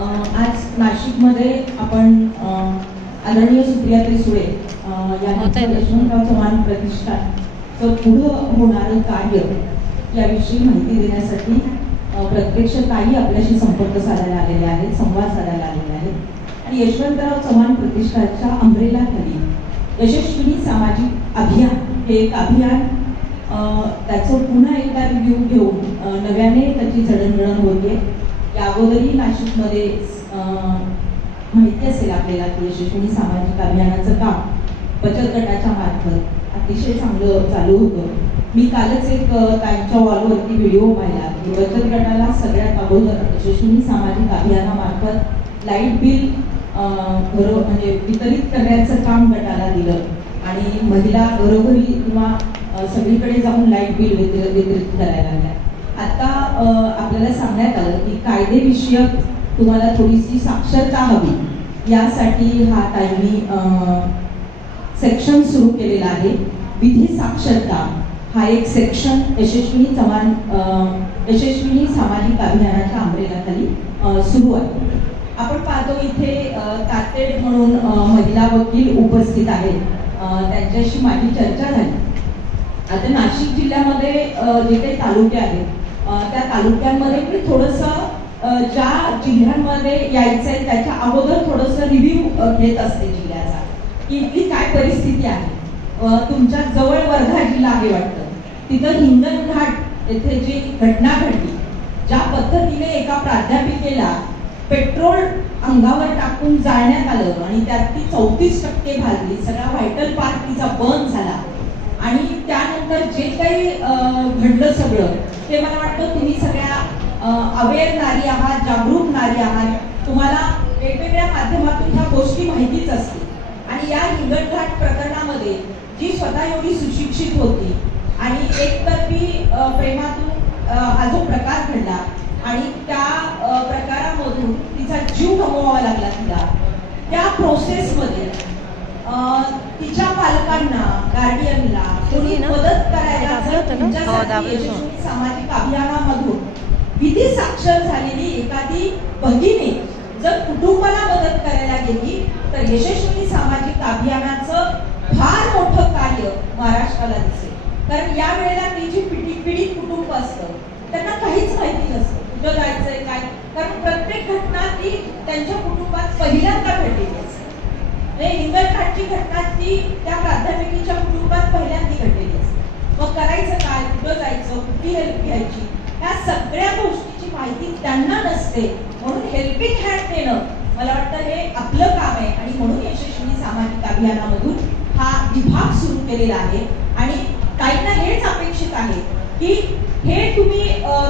आज नाशिकमध्ये आपण आदरणीय सुप्रियाताई सुळे यांच्या यशवंतराव चव्हाण प्रतिष्ठानचं पुढं होणारं कार्य याविषयी माहिती देण्यासाठी प्रत्यक्ष ताई आपल्याशी संपर्क साधायला आलेले आहेत, संवाद साधायला आलेले आहेत. आणि यशवंतराव चव्हाण प्रतिष्ठानच्या अंब्रेलाखाली यशस्विनी सामाजिक अभियान हे एक अभियान, त्याचं पुन्हा एकदा रिव्ह्यू घेऊन नव्याने त्याची जडणघडण होते. या अगोदरही नाशिकमध्ये माहिती असेल आपल्याला की यशस्विनी सामाजिक अभियानाचं काम बचत गटाच्या मार्फत अतिशय चांगलं चालू होतं. मी कालच एक त्यांच्या वॉलवरती व्हिडिओ पाहिला की बचत गटाला सगळ्यात अगोदर यशस्विनी सामाजिक अभियानामार्फत लाईट बिल म्हणजे वितरित करण्याचं काम गटाला दिलं आणि महिला घरोघरी किंवा सगळीकडे जाऊन लाईट बिल वितरित करायला लागल्या. आता आपल्याला सांगण्यात आलं की कायदेविषयक तुम्हाला थोडीशी साक्षरता हवी, यासाठी हा ताईंनी सेक्शन सुरू केलेला आहे. विधी साक्षरता हा एक सेक्शन यशस्विनी सामाजिक अभियानाच्या अंब्रेलाखाली सुरू आहे. आपण पाहतो इथे तातेड म्हणून महिला वकील उपस्थित आहेत, त्यांच्याशी माझी चर्चा झाली. आता नाशिक जिल्ह्यामध्ये जे काही तालुके आहेत त्या तालुक्यांमध्ये मी थोडंसं ज्या जिल्ह्यांमध्ये यायचं आहे त्याच्या अगोदर थोडंसं रिव्ह्यू घेत असते जिल्ह्याचा, की इथली काय परिस्थिती आहे. तुमच्या जवळ वर्धा जिल्हा आहे वाटतं, तिथं हिंगणघाट येथे जी घटना घडली, ज्या पद्धतीने एका प्राध्यापिकेला पेट्रोल अंगावर टाकून जाळण्यात आलं आणि त्यात ती 34% भाजली, सगळा व्हायटल पार्ट तिचा बर्न झाला. आणि त्यानंतर जे काही घडलं सगळं ते मला वाटतं तुम्ही सगळ्या अवेअर नारी आहात, जागरूक नारी आहात, तुम्हाला वेगवेगळ्या माध्यमातून ह्या गोष्टी माहितीच असतील. आणि या हिंगणघाट प्रकरणामध्ये जी स्वतः एवढी सुशिक्षित होती आणि एकतर्फी प्रेमातून हा जो प्रकार घडला आणि त्या प्रकारामधून तिचा जीव गमवावा लागला तिला, त्या प्रोसेसमध्ये तिच्या पालकांना, गार्डियनला कोणी मदत करायला यशस्वी सामाजिक अभियानामधून विधी साक्षर झालेली एखादी भगिनी जर कुटुंबाला मदत करायला गेली तर यशस्वी सामाजिक अभियानाचं फार मोठं कार्य महाराष्ट्राला दिसेल. कारण या वेळेला ती जी पीडित कुटुंब असतं त्यांना काहीच माहिती नसतं कुठं जायचंय काय, कारण प्रत्येक घटना ती त्यांच्या कुटुंबात पहिल्यांदा घडलेली असते. हिंगणघाटची घटना ती त्या प्राध्यापिकेच्या कुटुंबात पहिल्यांदा घडलेली असते. मग करायचं काय, कुठं जायचं, कुठली हेल्प घ्यायची, या सगळ्या गोष्टीची माहिती त्यांना नसते. म्हणून हेल्पिंग हँड देणं मला वाटतं हे आपलं काम आहे आणि म्हणून यशस्वी सामाजिक अभियानामधून हा विभाग सुरू केलेला आहे. आणि काहींना हेच अपेक्षित आहे की हे तुम्ही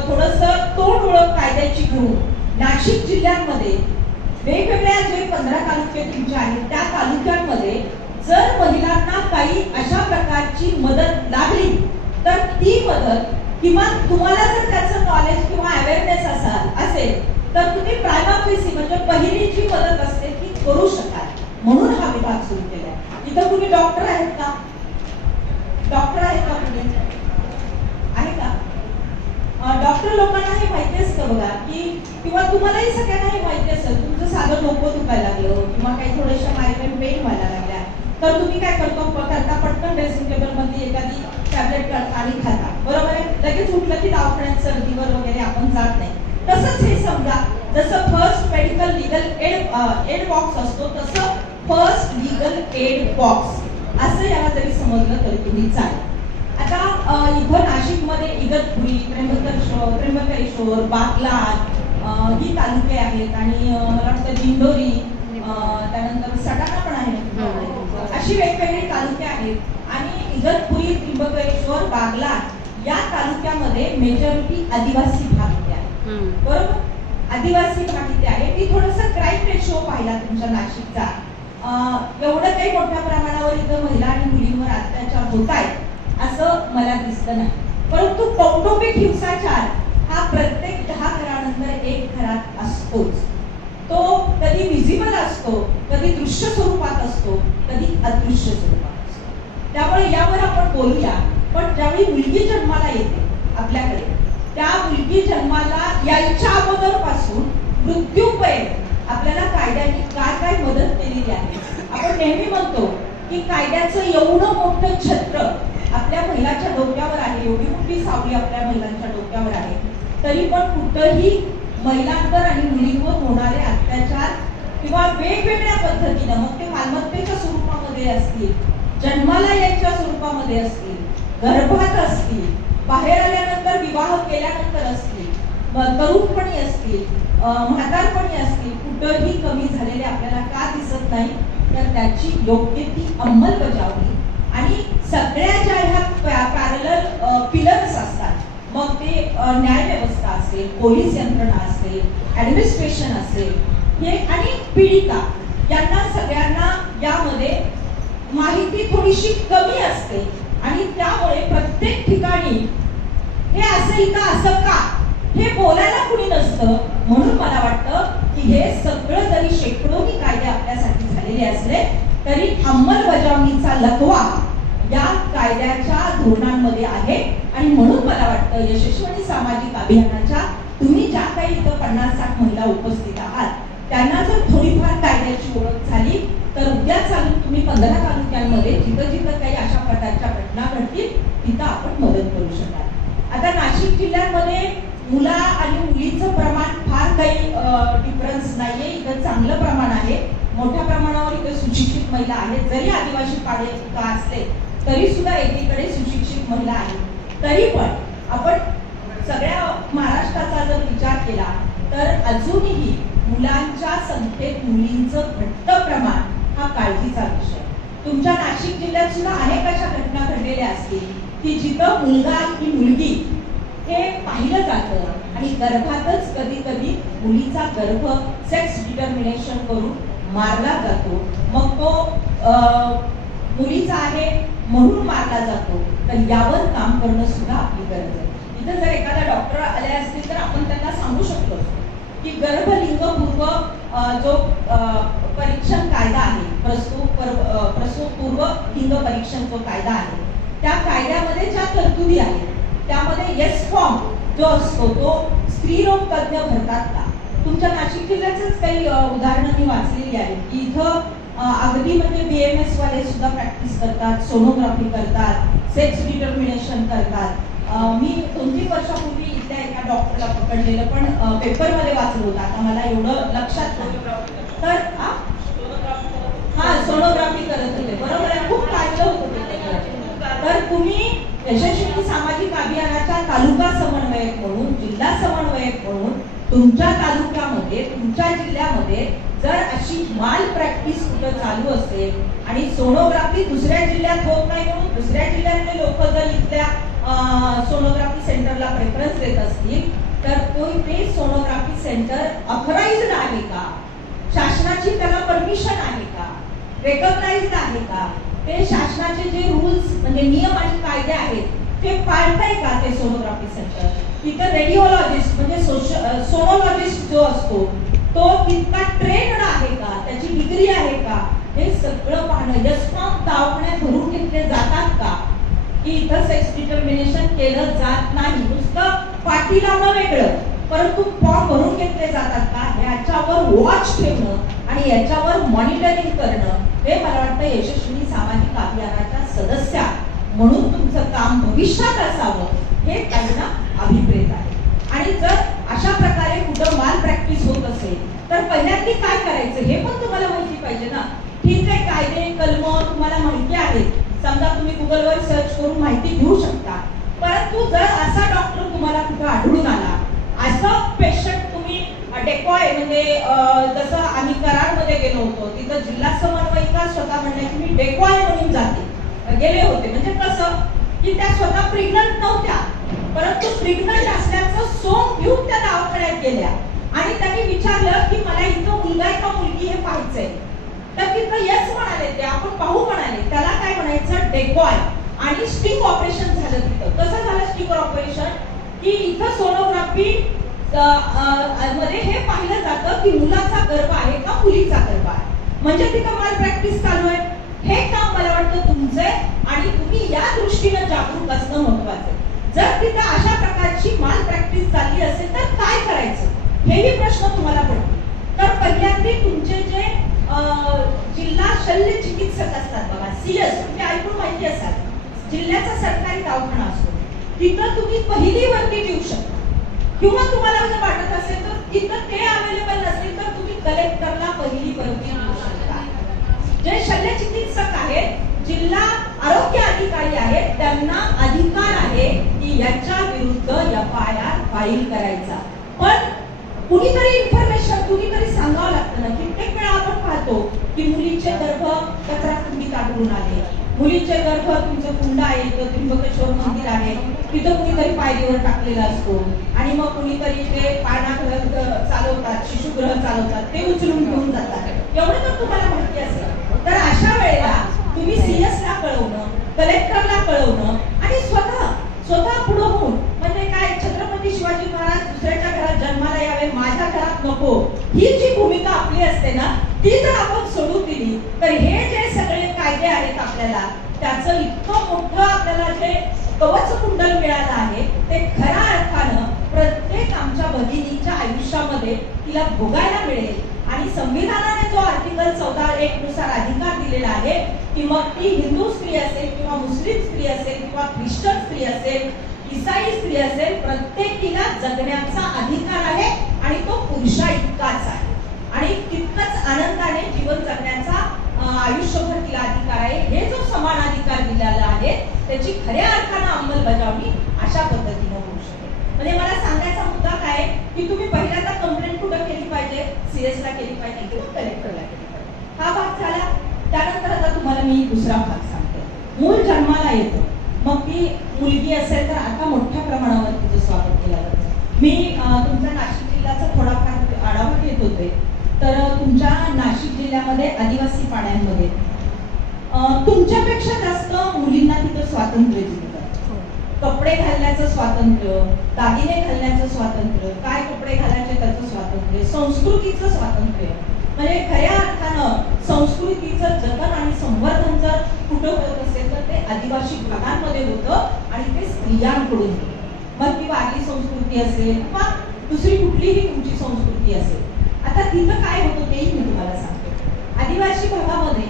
थोडंसं तोड ओळख कायद्याची घेऊन नाशिक जिल्ह्यामध्ये वेगवेगळ्या जे 15 तालुके तुमचे आहेत त्या तालुक्यांमध्ये जर महिलांना काही अशा प्रकारची मदत लागली तर ती मदत, किंवा तुम्हाला जर त्याचं नॉलेज किंवा अवेअरनेस असेल तर तुम्ही प्रायमा फेसी म्हणजे पहिली जी मदत असते ती करू शकाल. म्हणून हा विभाग सुरू केला. इथं तुम्ही डॉक्टर आहेत का? डॉक्टर आहेत का तुम्ही? आहे का? डॉक्टर लोकांना हे माहिती असतं बघा की, किंवा तुम्हालाही सगळ्यांना हे माहिती असेल, तुमचं साधं डोकं दुखायला लागलं किंवा काही थोड्याशा मायग्रेन पेन व्हायला लागल्या तर तुम्ही काय करतो, पटकन ड्रेसिंग टेबल मध्ये एखादी टॅबलेट आणि खाता, बरोबर आहे. लगेच उठलं की दवाखान्यात सर्दीवर वगैरे आपण जात नाही. तसंच हे समजा जसं first medical legal aid box असतो तसं फर्स्ट लीगल एड बॉक्स असं याला जरी समजलं तरी तुम्ही चालेल. आता इथं नाशिकमध्ये इगतपुरी, त्र्यंबकेश्वर, बागलाण ही तालुके आहेत आणि मला वाटतं दिंडोरी, त्यानंतर सटाणा पण आहे, अशी वेगवेगळी तालुके आहेत. आणि इगतपुरी, त्र्यंबकेश्वर, बागलाण या तालुक्यामध्ये मेजॉरिटी आदिवासी भाग इथे आहे, बरोबर. आदिवासी भाग इथे आहे. मी थोडंसं क्राईम रेशो पाहिला तुमच्या नाशिकचा, एवढं काही मोठ्या प्रमाणावर इथं महिला आणि मुलींवर अत्याचार होत आहेत असं मला दिसतं नाही. परंतु कौटुंबिक हिंसाचार हा प्रत्येक 10 घरानंतर एक घरात असतोच. तो कधी विजिबल असतो, कधी दृश्य स्वरूपात असतो, कधी अदृश्य स्वरूपात असतो. त्यामुळे यावर आपण बोलूया. पण ज्यावेळी मुलगी जन्माला येते आपल्याकडे, त्या मुलगी जन्माला यायच्या अगोदर पासून मृत्यूपर्यंत वाचलेली आहे. आपण नेहमी म्हणतो की कायद्याचं एवढं मोठं छत्र आपल्या महिलांच्या डोक्यावर आहे, एवढी मोठी सावली आपल्या महिलांच्या डोक्यावर आहे, तरी पण कुठंही महिलांवर आणि मुलींवर होणारे अत्याचार किंवा वेगवेगळ्या पद्धतीनं, मग ते मालमत्तेच्या स्वरूपामध्ये असतील, जन्माला यायच्या स्वरूपामध्ये असतील, गर्भात असतील, बाहेर आल्यानंतर विवाह केल्यानंतर असतील, तरुणपणी असतील, म्हातारपणी असतील, कुठंही कमी झालेले आपल्याला का दिसत नाही? तर त्याची योग्य ती अंमलबजावणी आणि सगळ्या ज्या ह्या पॅरलल पिलर्स असतात, मग ते न्याय व्यवस्था असेल, पोलीस यंत्रणा असेल, ऍडमिनिस्ट्रेशन असेल, हे आणि पीडिता यांना सगळ्यांना यामध्ये माहिती थोडीशी कमी असते आणि त्यामुळे प्रत्येक ठिकाणी हे असं इथं असं का हे बोलायला कुणी नसतं. म्हणून मला वाटतं की हे सगळं जरी शेकडोनी कायदे आपल्यासाठी झालेले असले तरी अंमलबजावणीचा लकवा या कायद्याच्या धोरणांमध्ये आहे. आणि म्हणून मला वाटतं यशस्वी सामाजिक अभियानाच्या तुम्ही ज्या काही इथं 50-60 महिला उपस्थित आहात त्यांना जर थोडीफार कायद्याची ओळख झाली तर उद्या चालून तुम्ही 15 तालुक्यांमध्ये जिथं जिथं काही अशा प्रकारच्या घटना घडतील तिथं आपण मदत करू शकाल. आता नाशिक जिल्ह्यामध्ये मुला आणि मुलीचं प्रमाण फार काही डिफरन्स नाहीये, इथं चांगलं प्रमाण आहे, मोठ्या प्रमाणावर इथं सुशिक्षित महिला आहेत. जरी आदिवासी पाडे का असले तरी सुद्धा एकीकडे सुशिक्षित महिला आहेत. तरी पण आपण सगळ्या महाराष्ट्राचा जर विचार केला तर अजूनही मुलांच्या संख्येत मुलींचं घट्ट प्रमाण हा काळजीचा विषय. तुमच्या नाशिक जिल्ह्यात सुद्धा अनेक अशा घटना घडलेल्या असतील की जिथं मुलगा की मुलगी हे पाहिलं जातं आणि गर्भातच कधी कधी मुलीचा गर्भ सेक्स डिटर्मिनेशन करून मारला जातो. मग तो मुलीचा आहे म्हणून मारला जातो. तर यावर काम करणं सुद्धा आपली गरज आहे. इथं जर एखादा डॉक्टर आले असतील तर आपण त्यांना सांगू शकतो की गर्भलिंगपूर्व जो परीक्षण कायदा आहे, प्रसूतपूर्व लिंग परीक्षण जो कायदा आहे, त्या कायद्यामध्ये ज्या तरतुदी आहेत त्यामध्ये येस फॉर्म जो असतो तो स्त्रीरोग तज्ञ भरतात का? तुमच्या नाशिक जिल्ह्याचंच काही उदाहरणं मी वाचलेली आहेत की इथं अगदी म्हणजे BMS वाले सुद्धा प्रॅक्टिस करतात, सोनोग्राफी करतात, सेक्स डिटर्मिनेशन करतात. मी 2-3 वर्षापूर्वी इथल्या एका डॉक्टरला पकडलेलं पण पेपरमध्ये वाचलं होतं, आता मला एवढं लक्षात नाही. तर सोनोग्राफी करत होते, बरोबर आहे, खूप काढलं होतं ते. तर तुम्ही यशस्वी सामाजिक अभियानाच्या तालुका समन्वयक म्हणून, जिल्हा समन्वयक म्हणून तुमच्या तालुक्यामध्ये, तुमच्या जिल्ह्यामध्ये जर अशी माल प्रॅक्टिस कुठं चालू असेल आणि सोनोग्राफी दुसऱ्या जिल्ह्यात होत नाही म्हणून दुसऱ्या जिल्ह्यातले लोक जर इथल्या सोनोग्राफी सेंटरला प्रेफरन्स देत असतील तर ते सोनोग्राफी सेंटर ऑथराइज्ड आहे का? शासनाची त्याला परमिशन आहे का? रेकॉग्नाइज्ड आहे का? ते शासनाचे जे रूल्स म्हणजे नियम आणि कायदे आहेत ते पाळताय का ते सोनोग्राफी सेंटर? तिथं रेडिओलॉजिस्ट म्हणजे सोनोलॉजिस्ट जो असतो तो तितका ट्रेन्ड आहे का? त्याची डिग्री आहे का? हे सगळं पाहणं. यशफॉर्म दवाखान्यात भरून घेतले जातात का? की इथं सेक्स डिटर्मिनेशन केलं जात नाही, नुसतं पाठी लावणं वेगळं, परंतु फॉर्म भरून घेतले जातात का याच्यावर वॉच ठेवणं आणि याच्यावर मॉनिटरिंग करणं हे मला वाटतं यशस्वी सामाजिक अभियानाच्या सदस्या म्हणून तुमचं काम भविष्यात असावं हे त्यांना अभिप्रेत आहे. आणि जर अशा प्रकारे कुठं माल प्रॅक्टिस होत असेल तर पहिल्यांदा काय करायचं हे पण तुम्हाला माहिती पाहिजे ना. ठीक आहे, कायदे कलम तुम्हाला माहिती आहेत, समजा तुम्ही गुगलवर सर्च करून माहिती घेऊ शकता, परंतु जर असा डॉक्टर तुम्हाला कुठं आढळून आला, असं पेशंट तुम्ही डेकॉय म्हणजे जसं आम्ही कराडमध्ये गेलो होतो तिथं जिल्हा समन्वयिका स्वतः म्हणल्या की मी डेकॉय म्हणून गेले होते. म्हणजे कसं की त्या स्वतः प्रेग्नंट नव्हत्या परंतु प्रेग्नंट असल्याचं सोंग घेऊन त्या दवाखान्यात गेल्या आणि त्यांनी विचारलं की मला इथं मुलगा आहे का मुलगी हे पाहायचंय. तर तिथं येस म्हणाले, ते आपण पाहू म्हणाले. त्याला काय म्हणायचं? डेकॉय. आणि स्टिक ऑपरेशन झालं तिथं. कसं झालं स्टिक ऑपरेशन? की इथं सोनोग्राफी मध्ये हे पाहिलं जातं की मुलाचा गर्भ आहे का मुलीचा गर्भ आहे, म्हणजे तिथं माल प्रॅक्टिस चालू आहे. हे काम मला वाटतं तुमचे आणि तुम्ही या दृष्टीने जागरूक असणं महत्वाचं. जर तिथं अशा प्रकारची माल प्रॅक्टिस चालली असेल तर काय करायचं हेही प्रश्न तुम्हाला पडतो. तर पहिल्यांदा तुमचे जे जिल्ह्याचा सरकारी दवाखाना असतो, तिथं तुम्ही पहिलीवरती देऊ शकता. किंवा तुम्हाला जर वाटत असेल तर तिथं ते अवेलेबल नसेल तर तुम्ही कलेक्टरला पहिलीवरती देऊ शकता. जे शल्य चिकित्सक आहेत, जिल्हा आरोग्य अधिकारी आहेत, त्यांना अधिकार आहे की याच्या विरुद्ध FIR फाईल करायचा. पण कुणीतरी इन्फॉर्मेशन कुणीतरी सांगावं लागतं ना. कित्येक वेळा आपण पाहतो की मुलीचे गर्भ कचरा कुंडीत आढळून आले, मुलीचे गर्भ तुमचं कुंड आहे, त्र्यंबकेश्वर मंदिर आहे, तिथं कुणीतरी पायरीवर टाकलेला असतो आणि मग कुणीतरी ते पाळणागृह चालवतात, शिशुगृह चालवतात, ते उचलून घेऊन जातात. एवढं तर तुम्हाला माहिती असेल. तर अशा वेळेला तुम्ही CS ला कळवणं, कलेक्टरला कळवणं आणि स्वतः पुढे होऊन, म्हणजे काय, छत्रपती शिवाजी महाराज दुसऱ्याच्या घरात जन्माला यावे, माझ्या घरात नको, ही जी भूमिका आपली असते ना, ती जर आपण सोडून दिली तर हे जे सगळे कायदे आहेत आपल्याला, त्याचं इतकं मोठं आपल्याला जे कवच कुंडल मिळालं आहे ते खऱ्या अर्थानं प्रत्येक आमच्या भगिनीच्या आयुष्यामध्ये तिला भोगायला मिळेल. आणि संविधानाने जो आर्टिकल 14(1) नुसार अधिकार दिलेला आहे की मग ती हिंदू स्त्री असेल किंवा मुस्लिम स्त्री असेल किंवा ख्रिश्चन स्त्री असेल, ईसाई स्त्री असेल, प्रत्येकीला जगण्याचा अधिकार आहे आणि तो पुरुषा इतकाच आहे आणि तितकंच आनंदाने जीवन जगण्याचा आयुष्यभर तिला अधिकार आहे. हे जो समान अधिकार दिलेला आहे त्याची खऱ्या अर्थानं अंमलबजावणी अशा पद्धतीने होऊ शकते. म्हणजे मला सांगायचा मुद्दा काय की तुम्ही पहिल्यांदा कंप्लेंट कुठं केली पाहिजे, CS ला केली पाहिजे किंवा कलेक्टरला केली पाहिजे. हा भाग झाला. त्यानंतर आता तुम्हाला मी दुसरा भाग सांगते. मूल जन्माला येतं, मग ती मुलगी असेल तर आता मोठ्या प्रमाणावर तिचं स्वागत केलं जातं. मी तुमचा नाशिक जिल्ह्याचा थोडाफार आढावा घेत होते. तर तुमच्या नाशिक जिल्ह्यामध्ये आदिवासी पाड्यांमध्ये तुमच्यापेक्षा जास्त मुलींना तिथं स्वातंत्र्य दिलं जातं. कपडे घालण्याचं स्वातंत्र्य, दागिने घालण्याचं स्वातंत्र्य, काय कपडे घालायचे त्याचं स्वातंत्र्य, संस्कृतीचं स्वातंत्र्य. म्हणजे खऱ्या अर्थानं संस्कृतीचं जतन आणि संवर्धन जर कुठं होत असेल तर ते आदिवासी भागांमध्ये होतं आणि ते स्त्रियांकडून होतं. मग ती वारली संस्कृती असेल किंवा दुसरी कुठलीही तुमची संस्कृती असेल. आता तिथं काय होतं तेही मी तुम्हाला सांगते. आदिवासी भागामध्ये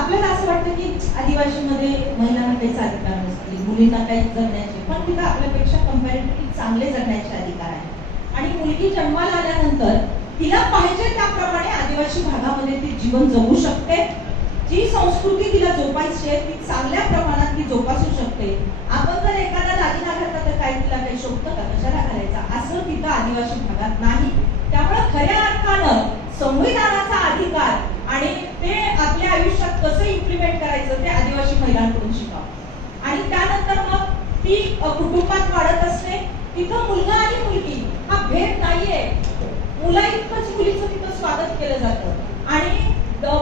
आपल्याला असं वाटतं की आदिवासीमध्ये महिलांना काहीच अधिकार नसतील, मुलींना काही जगण्याचे, पण तिथं आपल्यापेक्षा कंपॅरेटिव्हली चांगले जगण्याचे अधिकार आहेत. आणि मुलगी जन्माला आल्यानंतर तिला पाहिजे त्याप्रमाणे आदिवासी भागामध्ये ती जीवन जगू शकते. जी संस्कृती तिला जोपासायची आहे ती चांगल्या प्रमाणात ती जोपासू शकते. आपण जर एखादा दागिना घातला तर काय तिला काही शोभतं का, कशाला घालायचा, असं तिथं आदिवासी भागात नाही. त्यामुळे खऱ्या अर्थानं संविधानाचा अधिकार आणि ते आपल्या आयुष्यात कसं इम्प्लिमेंट करायचं ते आदिवासी महिलांकडून शिकावं. आणि त्यानंतर मग ती कुटुंबात वाढत असते. तिथं मुलगा आणि मुलगी हा भेद नाहीये. मुला इतकंच मुलीचं तिथं स्वागत केलं जातं आणि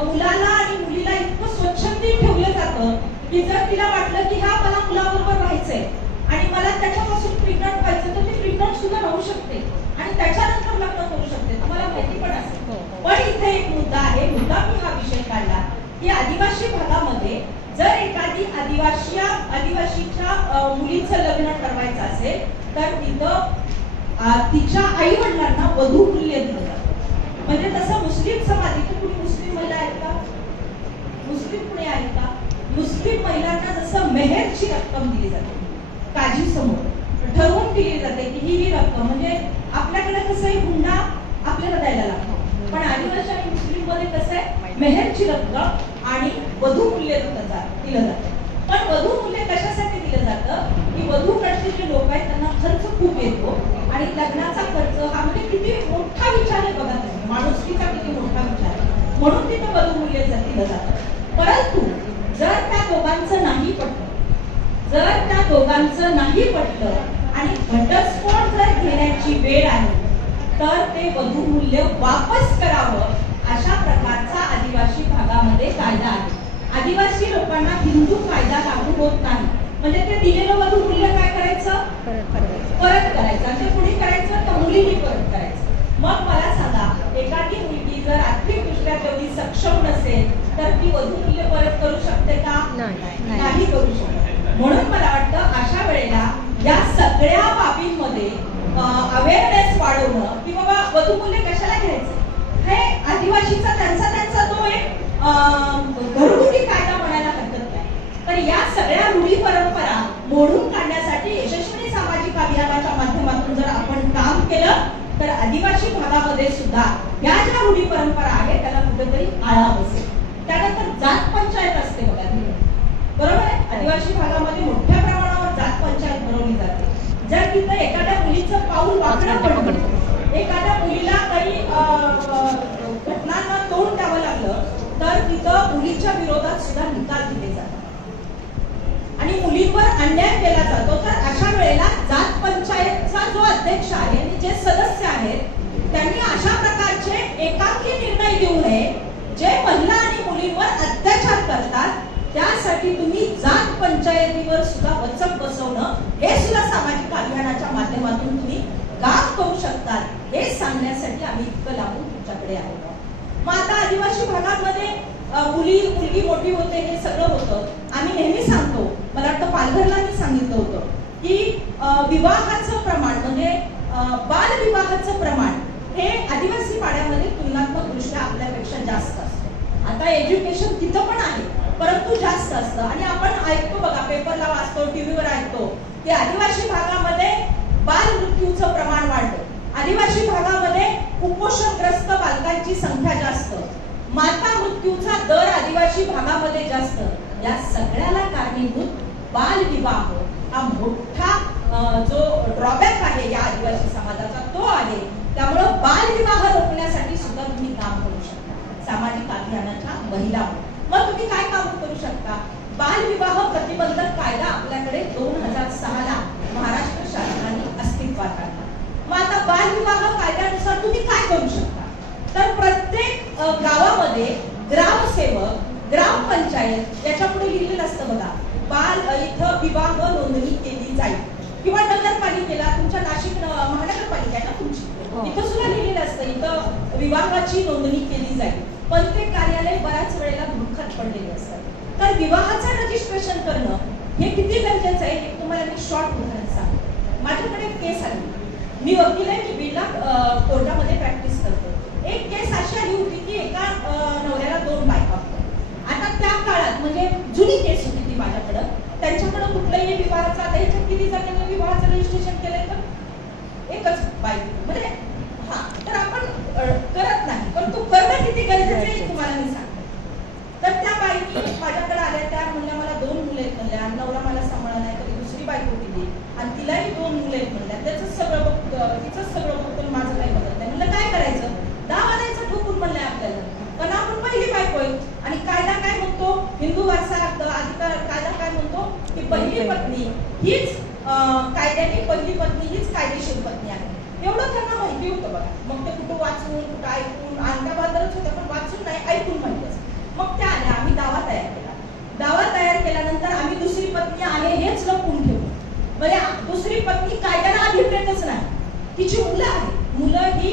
मुलाला आणि मुलीला इतकं स्वच्छंदी ठेवलं जातं की जर तिला वाटलं की हा मला मुलाबरोबर राहायचंय आणि मला त्याच्यापासून प्रेग्नंट व्हायचं तर ती प्रेग्नंट सुद्धा राहू शकते आणि त्याच्यानंतर लग्न करू शकते. तुम्हाला माहिती पण असेल. पण इथे एक मुद्दा आहे, मुद्दा मी हा विषय काढला की आदिवासी भागामध्ये जर एखादी आदिवासीच्या मुलीचं लग्न ठरवायचं असेल तर तिथं तिच्या आई वडिलांना वधू मूल्य दिलं जातं. म्हणजे तसं मुस्लिम समाज, इथे कुणी मुस्लिम महिला आहेत का, मुस्लिम कुणी आहेत का, मुस्लिम महिलांना जसं मेहरची रक्कम दिली जाते, काजी समोर ठरवून दिली जाते की ही रक्कम, म्हणजे आपल्याकडे कसं आहे हुंडा आपल्याला द्यायला लागतो, पण आदिवासी आणि मुस्लिम मध्ये कसं आहे मेहरची रक्कम आणि वधू मूल्य दिलं जातं. पण वधू मूल्य कशासाठी दिलं जातं की वधूकडचे जे लोक आहेत त्यांना खर्च खूप येतो आणि लग्नाचा खर्च हा म्हणजे किती मोठा विचार आहे बघा, माणुसकीचा किती मोठा विचार आहे, म्हणून तिथं वधू मूल्य दिलं जातं. परंतु जर त्या दोघांचं नाही पटलं आणि घटस्फोट जर घेण्याची वेळ आली तर ते वधू मूल्य वापस करावं अशा प्रकारचा आदिवासी भागामध्ये कायदा आहे. आदिवासी लोकांना हिंदू कायदा लागू होत नाही. म्हणजे ते दिलेलं वधू मूल्य काय करायचं, परत करायचं. आणि ते कुणी करायचं तर मुलींनी परत करायचं. मग मला सांगा, एखादी मुलगी जर आर्थिकदृष्ट्या तेवढी सक्षम नसेल तर ती वधू मूल्य परत करू शकते का, नाही करू शकत. म्हणून मला वाटतं अशा वेळेला या सगळ्या बाबींमध्ये अवेअरनेस वाढवणं की बाबा वधू मूल्य कशाला घ्यायचं, हे आदिवासीचा त्यांचा तो एक घरगुती कायदा म्हणायला हरकत नाही. तर या सगळ्या रूढी परंपरा मोडून काढण्यासाठी यशस्वी सामाजिक अभियानाच्या माध्यमातून जर आपण काम केलं तर आदिवासी भागामध्ये सुद्धा या ज्या रूढी परंपरा आहेत त्याला कुठेतरी आळा बसेल. त्यानंतर जात पंचायत असते बघा, बरोबर आहे. आदिवासी भागामध्ये मोठ्या प्रमाणावर जात पंचायत भरवली जाते. जर तिथं एखाद्या मुलीचं पाऊल वाकडं पडलं, एखाद्या मुलीला काही घटनांना तोंड द्यावं लागलं तर तिथं मुलीच्या विरोधात सुद्धा निकाल दिले जातात आणि मुलींवर अन्याय केला जातो. तर अशा वेळेला जात पंचायतचा जो अध्यक्ष आहे आणि जे सदस्य आहेत त्यांनी अशा प्रकारचे एकाकी निर्णय देऊ नये जे महिला आणि मुलींवर अत्याचार करतात. त्यासाठी तुम्ही जात पंचायतीवर सुद्धा वचक बसवणं हे सुद्धा सामाजिक अभियानाच्या माध्यमातून तुम्ही काम करू शकतात हे सांगण्यासाठी आम्ही इतकं लागून तुमच्याकडे आलो. मग आता आदिवासी भागामध्ये मुलगी मोठी होते हे सगळं होतं. आम्ही नेहमी सांगतो, मला वाटतं पालघरला मी सांगितलं होतं की विवाहाचं प्रमाण म्हणजे बालविवाहाचं प्रमाण हे आदिवासी पाड्यामध्ये तुलनात्मक दृष्ट्या आपल्यापेक्षा जास्त असतं. आता एज्युकेशन तिथं पण आहे परंतु जास्त असतं. आणि आपण ऐकतो बघा, पेपरला वाचतो, टीव्हीवर ऐकतो की आदिवासी भागामध्ये बाल मृत्यूचं प्रमाण वाढलं, आदिवासी भागामध्ये कुपोषणग्रस्त बालकांची संख्या जास्त, माता मृत्यूचा दर आदिवासी भागामध्ये जास्त. या सगळ्याला कारणीभूत बालविवाह हा मोठा जो ड्रॉबॅक आहे या आदिवासी समाजाचा तो आहे. त्यामुळं बालविवाह रोखण्यासाठी सुद्धा तुम्ही काम करू शकता सामाजिक अभियानाच्या महिला. मग तुम्ही काय काम करू शकता? बालविवाह प्रतिबंधक कायदा आपल्याकडे 2006 ला महाराष्ट्र शासनाने अस्तित्वात आणला. मग आता बालविवाह कायद्यानुसार तुम्ही काय करू शकता? तर प्रत्येक गावामध्ये ग्रामसेवक, ग्रामपंचायत याच्या पुढे लिहिलेलं असतं बघा, बाल इथं विवाह नोंदणी केली जाईल. किंवा नगरपालिकेला, तुमच्या नाशिक महानगरपालिका आहे ना तुमची, इथं सुद्धा लिहिलेलं असतं इथं विवाहाची नोंदणी केली जाईल. पण ते कार्यालय बऱ्याच वेळेला धुडखत पडलेले असतात. तर विवाहाचं रजिस्ट्रेशन करणं हे किती गरजेचं आहे हे तुम्हाला मी शॉर्ट उदाहरण सांगते. माझ्याकडे एक केस आली, मी वकील आहे, मी बीडला कोर्टामध्ये प्रॅक्टिस करतो. एक केस अशी आली होती की एका नवऱ्याला 2 बायका होत्या. आता त्या काळात म्हणजे जुनी केस होती ती माझ्याकडं, त्यांच्याकडं कुठलंही विवाहाचं, आता ह्याच्यात किती जणांनी विवाहाचं रजिस्ट्रेशन केलंय तर एकच बायको म्हणजे हा, तर आपण करत नाही, पण तू करणं किती गरजेचं आहे तुम्हाला मी सांगते. तर त्या बाईनी माझ्याकडे आल्या, त्या म्हणल्या मला 2 मुलं आहेत म्हणल्या, नवरा मला सांभाळा नाही, कधी दुसरी बायको दिली आणि तिलाही 2 मुलं आहेत म्हणल्या, त्याचं सगळं बघतो, तिचं सगळं बघतो, माझं काही बघत नाही. म्हणलं काय करायचं? दावा द्यायचं ठोकून म्हणलंय आपल्याला, पण आपण पहिली बायको आहे. आणि कायदा काय म्हणतो? हिंदू वारसा अधिकार कायदा काय म्हणतो की पहिली पत्नी हीच कायद्याने पहिली पत्नी हीच कायदेशीर पत्नी आहे. एवढं त्यांना माहिती होतं बघा. मग ते कुठं वाचून कुठं ऐकून, अंगाबादरच होतं पण वाचून नाही, ऐकून माहिती. मग त्या आल्या, आम्ही दावा तयार केला. दावा तयार केल्यानंतर आम्ही दुसरी पत्नी आहे हेच लपवून ठेवू. म्हणजे दुसरी पत्नी कायद्याला अधिप्रेतच नाही, तिची मुलं आहेत. मुलं ही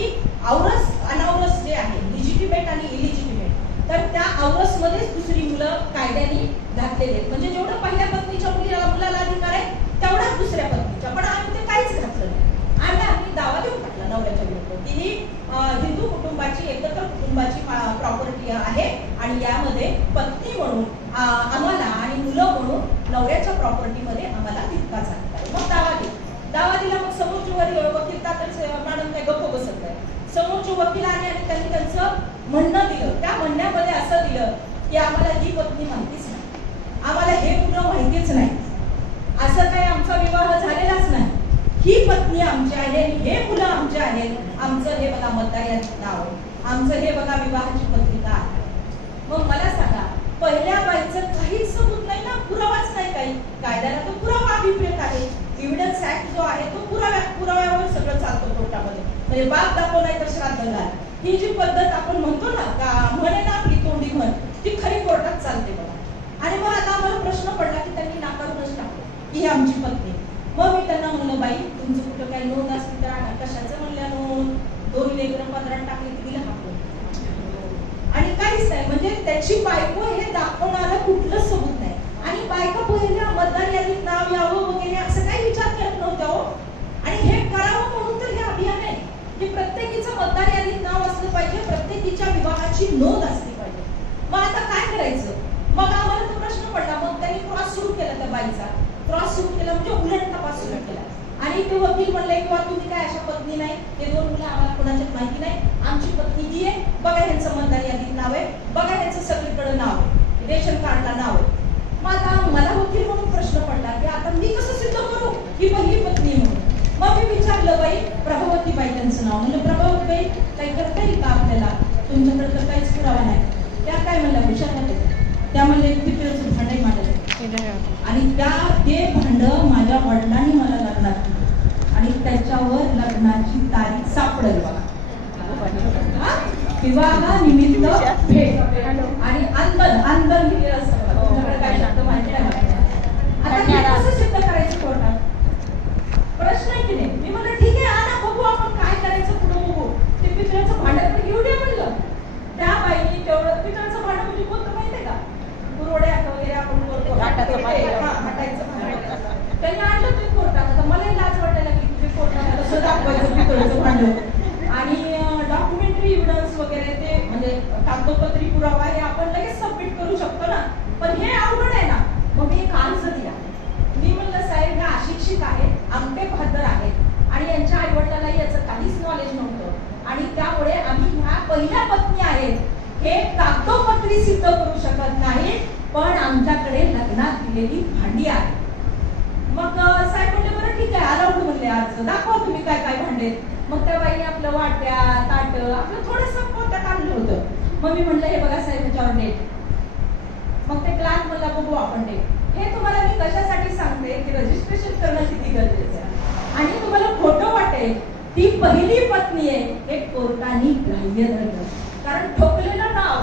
औरस अनावरस जे आहे, लिजिटिमेट आणि इलिजिटिमेट, तर त्या औरस मध्येच दुसरी मुलं कायद्याने घातलेले आहेत. म्हणजे जेवढं पहिल्या पत्नीच्या मुलाला अधिकार आहे तेवढाच दुसऱ्या पत्नीच्या, पण आम्ही ते काहीच घातलं नाही. आणि आम्ही दावा देऊन टाकला नवऱ्याच्या विरुद्ध की ही हिंदू कुटुंबाची, एकत्र कुटुंबाची प्रॉपर्टी आहे आणि यामध्ये पत्नी म्हणून आम्हाला आणि मुलं म्हणून नवऱ्याच्या प्रॉपर्टीमध्ये आम्हाला तितकाच अधिकार आहे. मग दावा दिला. मग समोरचे वकील मॅडम काय गप्प बसत नाही. समोरचे वकील आले आणि त्यांनी त्यांचं म्हणणं दिलं. त्या म्हणण्यामध्ये असं दिलं की आम्हाला ही पत्नी माहितीच नाही, आम्हाला हे मुलं माहितीच नाही, असं काही आमचा विवाह झालेलाच नाही, ही पत्नी आमची आहे, हे मुलं आमचे आहेत, आमचं हे बघा मतदार यादीत नाव, आमचं हे बघा विवाहाची पत्रिका आहे. मग मला सांगा, पहिल्या बाईचं काहीच सबूत नाही ना, पुरावाच नाही काही. कायद्याला तो पुरावा अभिप्रेत आहे. एव्हिडन्स ऍक्ट जो आहे तो पुराव्यावर सगळं चालतो कोर्टामध्ये. म्हणजे बाप दाखव नाही तर श्राद्ध घाल, ही जी पद्धत आपण म्हणतो ना, म्हणे ना आपली तोंडी म्हण, ती खरी कोर्टात चालते बघा. आणि मग आता आम्हाला प्रश्न पडला की त्यांनी नाकारूनच टाकलं की ही आमची पत्नी. मग मी त्यांना म्हणलं, बाई तुमचं कुठं काही नोंद असली तर आणा. कशाचं म्हणल्या नोंद? 2 लेकरं पदरात टाकली की दिलं हाकून आणि काहीच नाही. म्हणजे त्याची बायको हे दाखवणारं कुठलं सबूत नाही. आणि बायका पहिल्या मतदार यादीत नाव यावं वगैरे असं काही विचार करत नव्हत्या हो. आणि हे करावं म्हणून तर हे अभियान आहे की प्रत्येकीचं मतदार यादीत नाव असलं पाहिजे, प्रत्येकीच्या विवाहाची नोंद असली पाहिजे. मग आता काय करायचं? मग आम्हाला तो प्रश्न पडला. मग त्यांनी क्रॉस ते वकील म्हणले किंवा तुम्ही काय अशा पत्नी नाही, हे 2 मुलं आम्हाला कोणाच्याच माहिती नाही, आमची पत्नी ही आहे, बघा ह्यांचं मतदार यादीत नाव आहे, बघा ह्यांचं सगळीकडे नाव आहे, रेशन कार्डला नाव आहे. मग आता मला वकील म्हणून प्रश्न पडला की आता मी कसं सिद्ध करू ही पहिली पत्नी म्हणून. मग मी विचारलं, बाई प्रभावतीबाई त्यांचं नाव, म्हणजे प्रभावतीबाई काही करता येईल का आपल्याला, तुमच्याकडे तर काहीच पुरावा नाही. त्या काय म्हणल्या, हुशार होते, त्या म्हणले पितळेचं भांडे मांडलं आणि ते भांड माझ्या वडिलांनी मला लग्नात दिलं आणि त्याच्यावर लग्नाची तारीख सापडेल बघा. विवाहानिमित्त भेट आणि अंदर लिहिलेलं असतं. काय शब्द माहिती आहे आता हे कसं सिद्ध करायचं कोर्टात, प्रश्न आहे की नाही. मी म्हणलं ठीक आहे, आणा बघू आपण काय करायचं, पुढे बघू. ते पितळेचं भांडं पण घेऊन ये म्हणलं. त्या बाईनी तेवढं पितळेचं भांडं म्हणजे कोणतं माहितीये का, पुरवड्या वगैरे आपण करतो हटायचं. त्यांनी आणलं ते कोर्टात. आता मलाही लाज वाटायला लागली की ते कोर्टात कसं दाखवायचं पितळेचं भांडं आणि डॉक्युमेंटरी एव्हिडन्स वगैरे ते म्हणजे कागदोपत्री पुरावा हे आपण लगेच सबमिट करू शकतो ना, पण हे अवघड आहे ना. मग मी एक अर्ज दिला. मी म्हणलं साहेब ह्या अशिक्षित आहेत, आमटे बहादर आहेत आणि यांच्या आईवडिलांना याचं काहीच नॉलेज नव्हतं आणि त्यामुळे आम्ही ह्या पहिल्या पत्नी आहेत हे कागदोपत्री सिद्ध करू शकत नाही, पण आमच्याकडे लग्नात दिलेली भांडी आहे. मग साहेब म्हणले बरं ठीक आहे, अलाउड म्हणले अर्ज दाखवा तुम्ही काय काय भांडे. मग त्या बाईने आपलं वाट्या ताट आपलं थोडंसं पोत्यात आणलं होतं. मग मी म्हणलं हे बघा साहेब ह्याच्यावर डेट. मग ते क्लास मला बघू आपण डेट. हे तुम्हाला मी कशासाठी सांगते की रजिस्ट्रेशन करणं किती गरजेचं आहे आणि तुम्हाला खोटं वाटेल ती पहिली पत्नी आहे हे कोर्टाने ग्राह्य धरलं, कारण ठोकलेलं नाव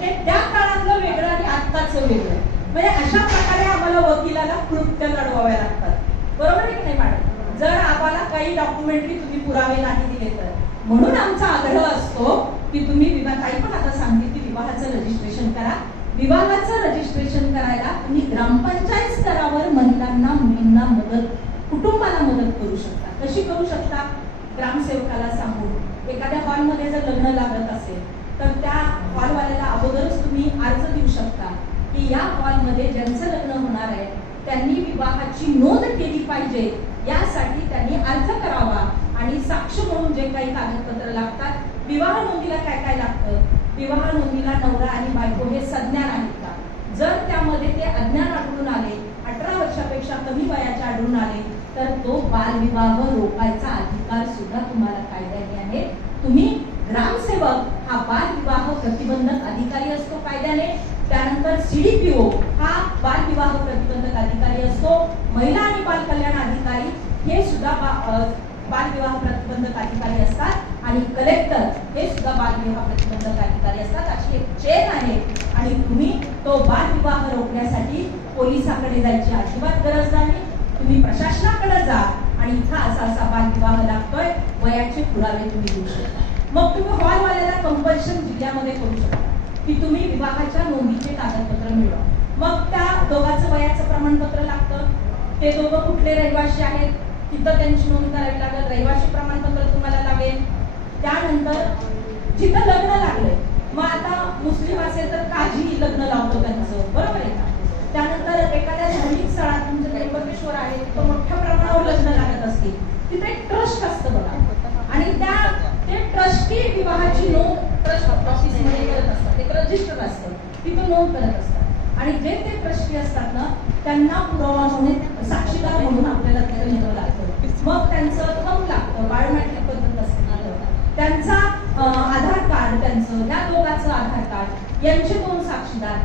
हे त्या काळातलं वेगळं आणि आत्ताचं वेगळं. म्हणजे अशा प्रकारे आम्हाला वकिलाला कृत्य लढवावे लागतात, बरोबर आहे की नाही मॅडम. जर आम्हाला काही डॉक्युमेंटरी तुम्ही पुरावे नाही दिले तर. म्हणून आमचा आग्रह असतो की तुम्ही काही पण आता सांगते की विवाहाचं रजिस्ट्रेशन करा. विवाहाचं रजिस्ट्रेशन करायला तुम्ही ग्रामपंचायत स्तरावर महिलांना मुलींना मदत, कुटुंबाला मदत करू शकता. कशी करू शकता, ग्रामसेवकाला सांगून एखाद्या हॉलमध्ये जर लग्न लागत असेल तर त्या हॉलवाल्याला अगोदरच तुम्ही अर्ज देऊ शकता की या हॉलमध्ये ज्यांचं लग्न होणार आहे त्यांनी विवाहाची नोंद केली पाहिजे, यासाठी त्यांनी अर्ज करावा आणि साक्ष म्हणून जे काही कागदपत्र लागतात. विवाह नोंदीला काय काय लागतं, विवाह नोंदीला नवरा आणि बायको हे सज्ञान आहेत का, जर त्यामध्ये ते अज्ञान आढळून आले, 18 वर्षापेक्षा कमी वयाचे आढळून आले तर तो बालविवाह रोखायचा अधिकार सुद्धा तुम्हाला कायद्याने आहे. तुम्ही ग्रामसेवक हा बालविवाह प्रतिबंधक अधिकारी असतो कायद्याने. त्यानंतर सीडीपीओ हा बालविवाह प्रतिबंधक अधिकारी असतो. महिला आणि बाल कल्याण अधिकारी हे सुद्धा बालविवाह प्रतिबंधक अधिकारी असतात आणि कलेक्टर हे सुद्धा बालविवाह प्रतिबंधक अधिकारी असतात. अशी एक चेन आहे आणि तुम्ही तो बालविवाह रोखण्यासाठी पोलिसाकडे जायची अजिबात गरज नाही. तुम्ही प्रशासनाकडे जा आणि इथं असा बालविवाह लागतोय, वयाचे पुरावे तुम्ही देऊ शकता. मग तुम्ही हॉलवाल्याला कंपल्शन जिल्ह्यामध्ये करू शकता की तुम्ही विवाहाच्या नोंदीचे कागदपत्र मिळवा. मग त्या दोघांचं वयाचं प्रमाणपत्र लागतं, ते दोघं कुठले रहिवासी आहेत तिथं त्यांची नोंद करावी लागेल, रहिवासी प्रमाणपत्र तुम्हाला लागेल. त्यानंतर जिथं लग्न लागलंय, मग आता मुस्लिम असेल तर काजी लग्न लावतो त्यांचं, बरोबर आहे का. त्यानंतर एखाद्या धार्मिक स्थळात तुमचं त्र्यंबकेश्वर आहे तिथं मोठ्या प्रमाणावर लग्न लागत असतील, तिथे एक ट्रस्ट असतं बघा आणि ते ट्रस्टी विवाहाची नोंद ट्रस्ट ऑफिसमध्ये करत असतात, एक रजिस्टर असतं तिथं नोंद करत असतात आणि जे ते ट्रस्टी असतात ना त्यांना पुरावा म्हणून साक्षीदार म्हणून आपल्याला तिथे नेलं लागतं. मग त्यांचं थंब लागतं, बायोमेट्रिक पद्धत असते, त्यांचा आधार कार्ड, त्यांचं त्या दोघांचं आधार कार्ड, यांचे 2 साक्षीदार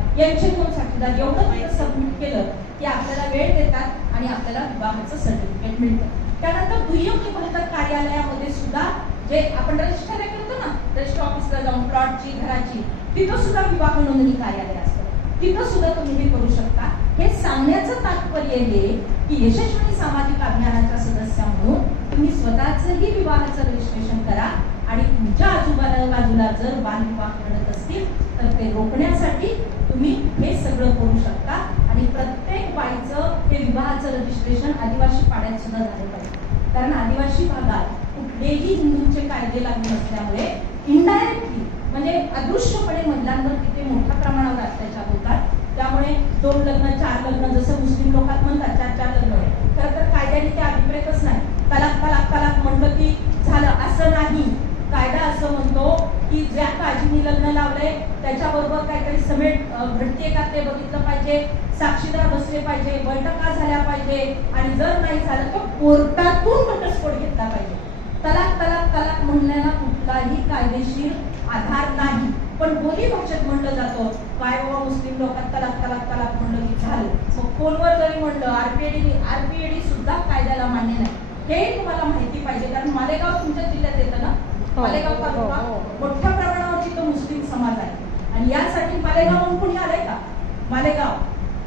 एवढं तिथं सबमिट केलं की आपल्याला वेळ देतात आणि आपल्याला विवाहाचं सर्टिफिकेट मिळतं. त्यानंतर दुय्यम निबंधक कार्यालयामध्ये सुद्धा जे आपण रजिस्टर करतो ना, रजिस्टर ऑफिसला जाऊन प्लॉटची घराची, तिथं सुद्धा विवाह नोंदणी कार्यालय असतं, तिथं सुद्धा तुम्ही हे करू शकता. हे सांगण्याचं तात्पर्य हे की यशस्वी सामाजिक अभियानाच्या सदस्य म्हणून तुम्ही स्वतःचंही विवाहाचं रजिस्ट्रेशन करा आणि तुमच्या आजूबाजूला जर बालविवाह घडत असतील तर ते रोखण्यासाठी तुम्ही हे सगळं करू शकता. आणि प्रत्येक बाईचं हे विवाहाचं रजिस्ट्रेशन आदिवासी पाड्यात सुद्धा झालं पाहिजे, कारण आदिवासी भागात कुठलेही हिंदूंचे कायदे लागू नसल्यामुळे इनडायरेक्टली म्हणजे अदृश्यपणे महिलांवर तिथे मोठ्या प्रमाणावर अत्याचार होतात. त्यामुळे 2 लग्न 4 लग्न जसं मुस्लिम लोकात म्हणतात 4 लग्न, खरं तर कायद्याने ते अभिप्रेतच नाही. तलाक तलाक तलाक म्हटलं की झालं, असं नाही. कायदा असं म्हणतो की ज्या काजीने लग्न लावलंय त्याच्याबरोबर काहीतरी समेट घडते का ते बघितलं पाहिजे, साक्षीदार बसले पाहिजे, बैठका झाल्या पाहिजे, आणि जर नाही झालं तर कोर्टातून घटस्फोट घेतला पाहिजे. तलाक तलाक तलाक म्हणण्याला कुठलाही कायदेशीर आधार नाही. पण बोली भाषेत म्हणलं जातं, काय बाबा मुस्लिम लोकात तलाक तलाक तलाक म्हणलं की झालं. मग फोनवर जरी म्हणलं आरपीएडी सुद्धा कायद्याला मान्य नाही. हे तुम्हाला माहिती पाहिजे, कारण मालेगाव तुमच्या जिल्ह्यात येतं ना, मालेगाव तालुका मोठ्या प्रमाणावर तो मुस्लिम समाज आहे. आणि यासाठी मालेगावहून कोणी आलंय का?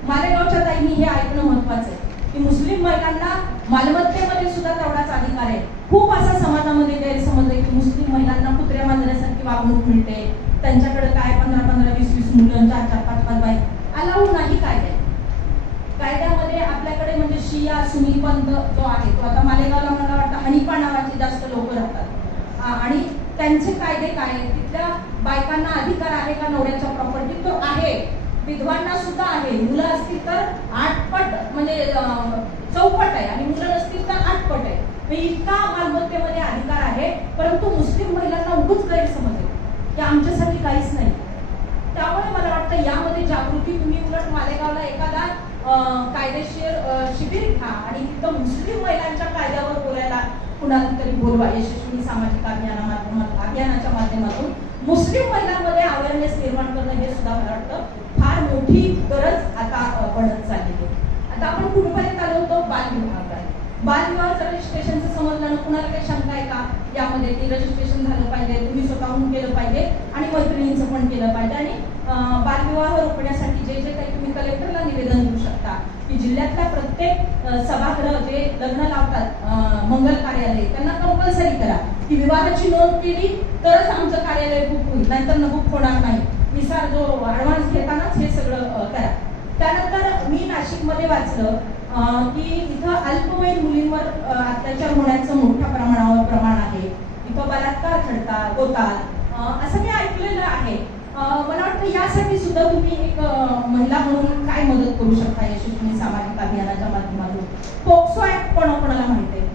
मालेगावच्या ताईंनी हे ऐकणं महत्वाचं आहे की मुस्लिम महिलांना मालमत्तेमध्ये सुद्धा तेवढाच अधिकार आहे. खूप असा समाजामध्ये गैरसमज आहे की मुस्लिम महिलांना कुत्र्या मांजण्यासारखी वागणूक मिळते, त्यांच्याकडे काय 15-15, 20-20 मुलं, 4-4, 5-5 बाई. अलाऊ नाही कायद्यामध्ये. आपल्याकडे म्हणजे शिया सुन्नी पंथ जो आहे तो आता मालेगावला मला वाटतं हनिफा नावाचे जास्त लोक राहतात, आणि त्यांचे कायदे काय आहेत? तिथल्या बायकांना अधिकार आहे का नवऱ्याच्या प्रॉपर्टी? तो आहे. विधवांना सुद्धा आहे. मुलं असतील तर 8 पट म्हणजे 4 आहे, आणि मुलं नसतील तर 8 पट आहे. इतका मालमत्तेमध्ये अधिकार आहे. परंतु मुस्लिम महिलांना उगाच गैरसमज आहे की आमच्यासाठी काहीच नाही. त्यामुळे मला वाटतं यामध्ये जागृती तुम्ही उलट मालेगावला एखादा कायदेशीर शिबिर घ्या आणि तिथं मुस्लिम महिलांच्या कायद्यावर बोलायला कुणाला तरी बोलवा. यशस्वी सामाजिक अभियानाच्या माध्यमातून मुस्लिम महिलांमध्ये अवेअरनेस निर्माण करणं हे सुद्धा मला वाटतं फार मोठी गरज आता बनत चाललेली आहे. आता आपण कुठपर्यंत आलो होतो? बालविवाहाकडे. बालविवाहाचं रजिस्ट्रेशनचं समजलं ना, कुणाला काही शंका आहे का यामध्ये? की रजिस्ट्रेशन झालं पाहिजे, तुम्ही स्वतःहून केलं पाहिजे आणि मैत्रिणींचं पण केलं पाहिजे. आणि बालविवाह रोखण्यासाठी जे जे काही तुम्ही कलेक्टरला निवेदन देऊ शकता की जिल्ह्यातल्या प्रत्येक सभागृह जे लग्न लावतात मंगल कार्यालय त्यांना कंपल्सरी करा की विवाहाची नोंद केली तरच आमचं कार्यालय बुक होईल, नाहीतर बुक होणार नाही. विसार जो ऍडव्हान्स घेतानाच हे सगळं करा. त्यानंतर मी नाशिकमध्ये वाचलं की इथं अल्पवयीन मुलींवर अत्याचार होण्याचं मोठ्या प्रमाणावर प्रमाण आहे. इथं बलात्कार होतात असं मी ऐकलेलं आहे. मला वाटतं यासाठी सुद्धा तुम्ही एक महिला म्हणून काय मदत करू शकता यशस्वी सामाजिक अभियानाच्या माध्यमातून? पोक्सो ऍक्ट कोणाला माहिती आहे?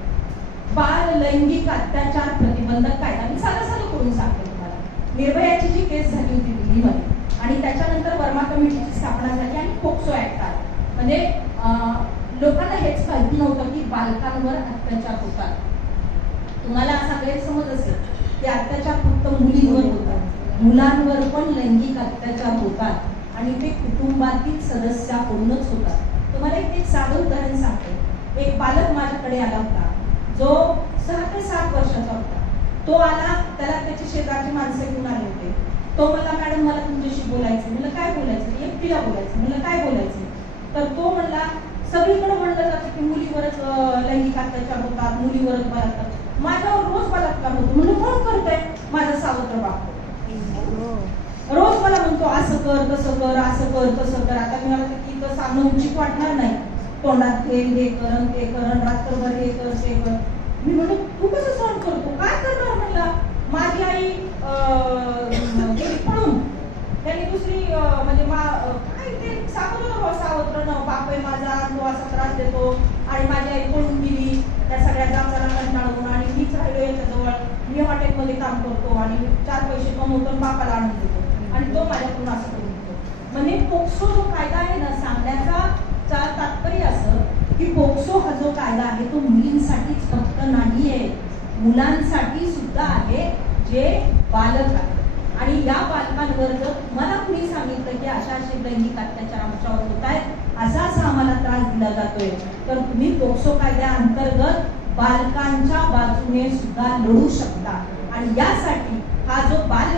बाल लैंगिक अत्याचार प्रतिबंधक कायदा. मी साधं करून सांगते तुम्हाला. निर्भयाची जी केस झाली होती दिल्लीमध्ये आणि त्याच्यानंतर वर्मा कमिटीची स्थापना झाली आणि पोक्सो ऍक्ट आला. म्हणजे लोकांना हेच माहिती नव्हतं की बालकांवर अत्याचार होतात. तुम्हाला असा गैरसमज असेल की अत्याचार फक्त मुलींवर होतात, मुलांवर पण लैंगिक अत्याचार होतात आणि ते कुटुंबातील सदस्याकडूनच होतात. तुम्हाला एक साधं उदाहरण सांगते. एक बालक माझ्याकडे आला होता जो 6 ते 7 वर्षाचा होता. तो आला, त्याला त्याची शेजारची माणसं घेऊन आले होते. तो मला, मॅडम मला तुमच्याशी बोलायचं. म्हणलं काय बोलायचं? एकटीला बोलायचं. म्हणलं काय बोलायचं? तर तो म्हणला सगळीकडे म्हणलं जातं की मुलीवरच लैंगिक अत्याचार होतात, मुलीवरच बलात्कार. माझ्यावर रोज बलात्कार होतो. म्हणलं कोण करतोय? माझा सावत्र बाप रोज मला म्हणतो असं कर तसं कर, असं कर तसं कर. आता मी मला की तर सांगणं उचित वाटणार नाही. तोंडात हे करण ते करण, रात्रभर हे कर ते कर. मी म्हणतो तू कसं सहन करतो? काय करणार? म्हणला माझी आई गेली पळून, त्यांनी दुसरी म्हणजे काय ते सांगतो सावत्र न बाप आहे माझा, तो असा त्रास देतो आणि माझी आई पळून गेली त्या सगळ्या जाचाला कंटाळून, आणि मीच राहिलो याच्याजवळ. मी हॉटेलमध्ये काम करतो आणि 4 पैसे कमवतो बापाला आणून देतो आणि तो माझ्याकडून असं करून देतो. म्हणजे पोक्सो जो कायदा आहे ना, सांगण्याचा तात्पर्य असं की पोक्सो हा जो कायदा आहे तो मुलींसाठीच फक्त नाही आहे, मुलांसाठी सुद्धा आहे जे बालक आहे. आणि या बालकांवर जर मला कुणी सांगितलं की अशा लैंगिक अत्याचार आमच्यावर होत आहेत, असा आम्हाला त्रास दिला जातोय, तर तुम्ही पोक्सो कायद्याअंतर्गत बालकांच्या बाजूने सुद्धा लढू शकता. आणि यासाठी हा जो बाल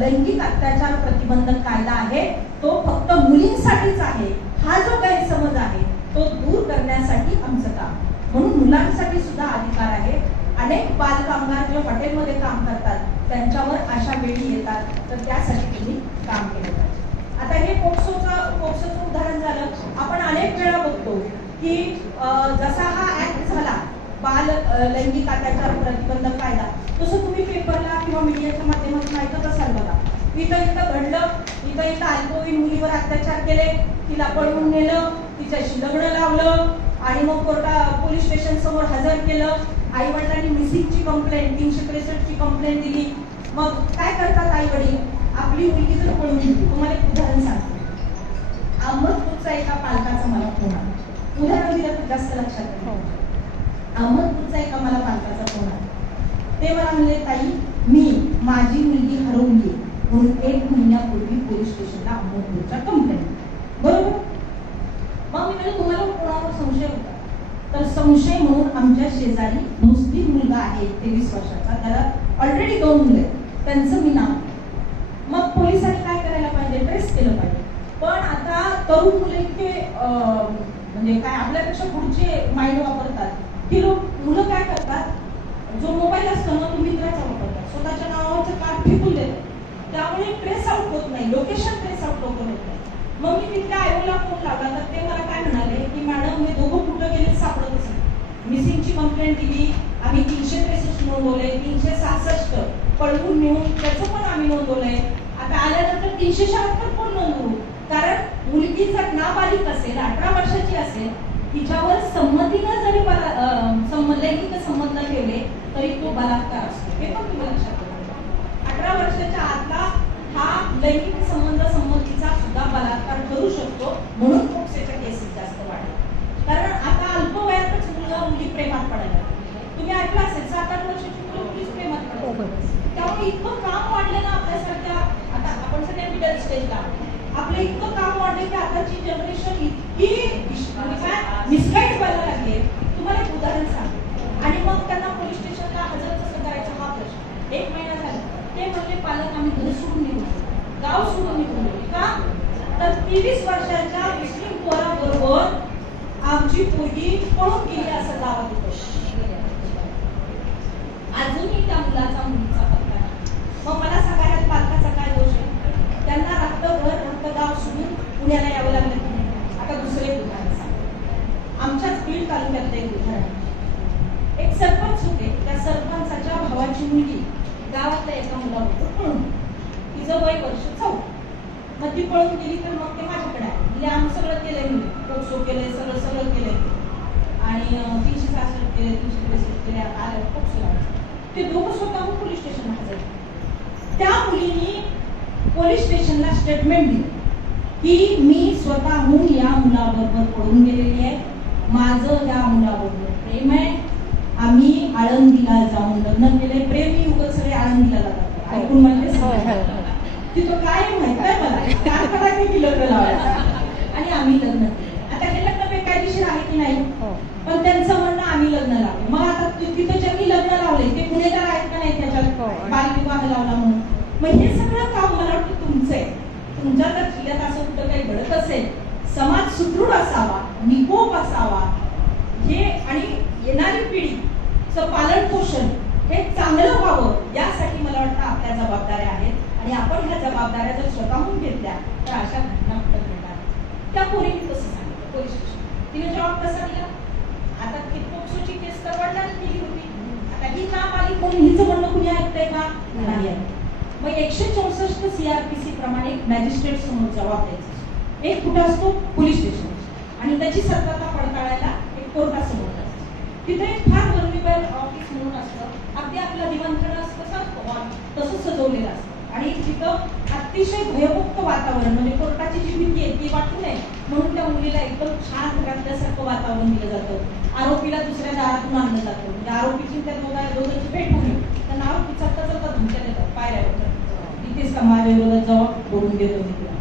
लैंगिक अत्याचार प्रतिबंधक कायदा आहे तो फक्त मुलींसाठीच आहे. हा जो गैरसमज आहे तो दूर करण्यासाठी आमचं काम. म्हणून मुलांसाठी सुद्धा अधिकार आहे. अनेक बालकामगार जे हॉटेलमध्ये काम करतात त्यांच्यावर अशा वेळी येतात, तर त्यासाठी तुम्ही काम केलं पाहिजे. आता हे पोक्सोचं उदाहरण झालं. आपण अनेक वेळा बघतो की जसा हा ऍक्ट झाला बाल लैंगिक अत्याचार प्रतिबंधक कायदा, तसं तुम्ही पेपरला किंवा मीडियाच्या माध्यमातून ऐकत असाल बघा. इथं घडलं, इथं अल्पवयीन मुलीवर अत्याचार केले, तिला पळवून नेलं, तिच्याशी लग्न लावलं आणि मग पोलीस स्टेशन समोर हजर केलं आई वडिलांनी मिसिंगची कंप्लेंट 363ची कंप्लेंट दिली, मग काय करतात आई वडील? आपली मुलगी जर पळून गेली, तुम्हाला एक उदाहरण सांगते. अहमदपूरचा एका पालकाचा मला फोन आला. उदाहरण दिलं तर जास्त लक्षात येईल. अहमदपूरचा एका मला पालकाचा फोन आला. ते मला म्हणले, ताई मी माझी मुलगी हरवली म्हणून 1 महिन्यापूर्वी पोलीस स्टेशनला अहमदपूरच्या कंप्लेंट. बरोबर. मग मी म्हणलं तुम्हाला कोणावर संशय होता? तर संशय म्हणून आमच्या शेजारी मुस्लिम मुलगा आहे 23 वर्षाचा, त्याला ऑलरेडी 2 मुलं आहेत, त्यांचं मी नाव. मग पोलिसांनी काय करायला पाहिजे? ट्रेस केलं पाहिजे. पण आता तरुण मुले इतके म्हणजे काय आपल्यापेक्षा पुढचे माइंड वापरतात. ती मुलं काय करतात? जो मोबाईल असतो ना तो मित्राचा वापरतात, स्वतःच्या नावावरचं कार्ड फेकून देतात. त्यामुळे ट्रेस आउट होत नाही, लोकेशन ट्रेस आउट होत नाही. मग मी तिथल्या आयोला फोन लावला तर ते मला काय म्हणाले की मॅडम हे दोघं कुठं गेले सापडतच नाही. मिसिंगची कंप्लेंट दिली, आम्ही 363 नोंदवले, 366 पळवून नेऊन त्याचं पण आम्ही नोंदवलंय. आता आल्यानंतर 376 पण नोंदवू, कारण मुलगी जर नाबालिग असेल, 18 वर्षाची असेल, तिच्यावर संमतीनं जरी लैंगिक संबंध ठेवले तरी तो बलात्कार असतो. हे पण तुम्ही लक्षात ठेवा. 18 वर्षाच्या आतला हा लैंगिक संमतीचा सुद्धा बलात्कार करू शकतो. म्हणून पोक्सोच्या केसेस जास्त वाढतात. कारण आता अल्प वयातच मुलगा मुली प्रेमात पडायला. तुम्ही ऐकलं असेल 7-8 वर्षाची मुलं मुलीच प्रेमात पडतात. त्यामुळे इतकं काम वाढलं ना आपल्यासारख्या, आता आपण सगळ्या मिडल स्टेजला, आपलं इतकं काम वाढलं की आताची जनरेशन इतकी मिसगाईड व्हायला लागली. तुम्हाला एक उदाहरण सांगते. आणि मग त्यांना पोलीस स्टेशनला हजर कसं करायचं हा प्रश्न. 1 महिना झाला. ते म्हणले पालक आम्ही घर सोडून निघून, गाव सोडून निघून. का? तर 23 वर्षाच्या मुस्लिम पोराबरोबर आमची पोरगी पळून गेली असं गावात होतं. अजूनही त्या मुलाचा मुलीचा पत्ता नाही. मग मला सांगा या पालकाचा काय दोष आहे? त्यांना रक्त गाव सोडून पुण्याला यावं लागलं. आता दुसरे उदाहरण सांग. आमच्याच बीड तालुक्यातलं एक उदाहरण. एक सरपंच होते, त्या सरपंचाच्या भावाची मुलगी गावातल्या एका मुलाबरोबर पळून, तिचं वय वर्ष 14. मग ती पळून गेली तर मग ते माझ्याकडे आहे. म्हणजे आम्ही सगळं केलंय, मी पोक्सो केलंय, सगळं केलंय आणि 366 केले, 363 केले. आता आलं पोक्सो लावायचं. ते दोघं स्वतःहून पोलीस स्टेशनला हजर. त्या मुलीनी पोलीस स्टेशनला स्टेटमेंट दिली की मी स्वतःहून या मुलाबरोबर पळून गेलेली आहे, माझं या मुलाबरोबर प्रेम आहे, आम्ही आळंदीला जाऊन लग्न केले. प्रेमी युग सगळे आळंदीला जातात. ऐकून म्हणजे तिथं काय माहित आहे मला, काय करायचं की लग्न लावायचं आणि आम्ही लग्न केलं. आता हे लग्न बेकायदेशीर आहे की नाही? पण त्यांचं म्हणणं आम्ही लग्न लावले. मग आता तिथं ज्यांनी लग्न लावले ते गुन्हेगार आहेत का नाही त्याच्यात? बालविवाह लावला म्हणून. मग हे सगळं काम मला वाटतं तुमचं आहे. तुमच्या जर जिल्ह्यात असं कुठं काही घडत असेल, समाज सुदृढ असावा, निकोप असावा, हे आणि येणारी पिढीचं पालन पोषण हे चांगलं व्हावं यासाठी मला वाटतं आपल्या जबाबदाऱ्या आहेत आणि आपण ह्या जबाबदाऱ्या जर स्वतःहून घेतल्या तर अशा घटना घडत येणार. त्या पोरीने कसं सांगितलं पोलीस स्टेशन, तिने जबाब कसा दिला? आता ती पोक्सोची केस तर वडिलांनी केली होती. आता ही नाबालिग म्हणून हिचं म्हणणं कुणी ऐकतंय का? नाही आहे. मग 164 CRPC प्रमाणे मॅजिस्ट्रेट समोर जबाब द्यायचा. एक कुठं असतो? Police station. आणि त्याची सत्यता पडताळायला एक कोर्टासमोर असतो. तिथे एक फार वर्निबल ऑफिस म्हणून असतं. अगदी आपला दिवाणखाना कसं असतो तसं सजवलेलं असतं. आणि तिथं अतिशय भयमुक्त वातावरण, म्हणजे कोर्टाची जी भीती आहे ती वाटू नये म्हणून त्या मुलीला एकदम छान घरातल्यासारखं वातावरण दिलं जातं. आरोपीला दुसऱ्या दारातून आणलं जातं. म्हणजे आरोपीची त्या दोघांची भेट होईल. त्यांना आरोपी चलता चलता धमक्या देतात पायऱ्यावर, इथेच का माझ्या विरोधात जबाब बोलून देतो मी तुला,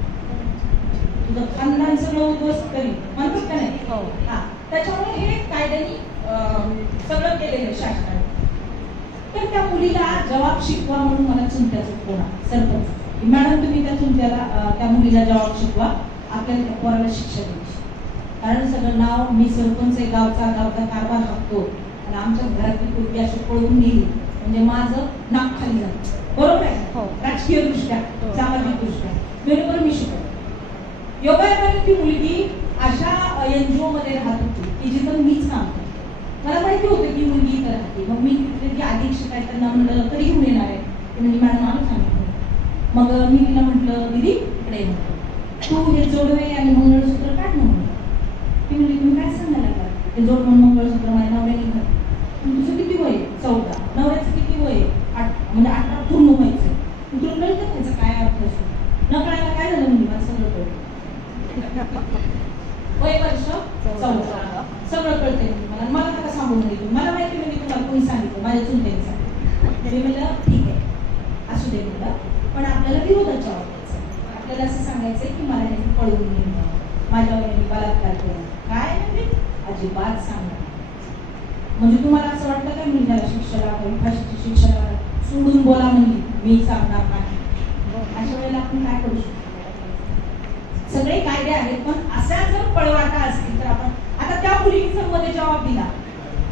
तुझं खानदान सगळं उद्ध्वस्त करी म्हणतात का नाही? हा, त्याच्यामुळे हे कायद्याने सगळं केलेलं शासनाने. तर त्या मुलीला जबाब शिकवा म्हणून मला चुलत्याचा फोन आला सरपंच, मॅडम तुम्ही त्या चुलत्याला त्या मुलीला जबाब शिकवा, आपल्याला त्या पोराला शिक्षा द्यायची. कारण सगळं नाव मी सरपंच आहे, गावचा कारभार हाकतो आणि आमच्या घरातली पोरगी अशी पळून गेली म्हणजे माझं नाक खाली झालं. बरोबर आहे? राजकीय दृष्ट्या, सामाजिक दृष्ट्या बरोबर मी शिकवतो. योगायोगाने ती मुलगी अशा NGO मध्ये राहत होती की जिथं मीच काम करते. मला माहिती होतं की मुलगी इथं राहते. मग मी तिथे ती अधीक्षक आहे त्यांना म्हणलं कधी घेऊन येणार आहे? ते म्हणजे मॅडम आम्ही सांगितलं. मग मी तिला म्हटलं दीदी इकडे म्हटलं तू हे जोडवे आणि मंगळसूत्र काढ म्हणून. ती म्हणजे तुम्ही काय सांगायला लागला? ते जोडवं मंगळसूत्र माझ्या नवऱ्याने घातलं. तुझं किती वय? सांगायचंय की मला यांनी पळवून नेलं, माझ्यावर यांनी बलात्कार केला, काय म्हणजे अजिबात सांगणार. म्हणजे तुम्हाला असं वाटतं काय मी त्याला शिक्षा लावावी, फाशीची शिक्षा लावावी, सोडून बोला म्हणजे मी सांगणार नाही. अशा वेळेला आपण काय करू शकतो? सगळे कायदे आहेत, पण अशा जर पळवाटा असतील तर आपण आता त्या मुलीचा मध्ये जबाब दिला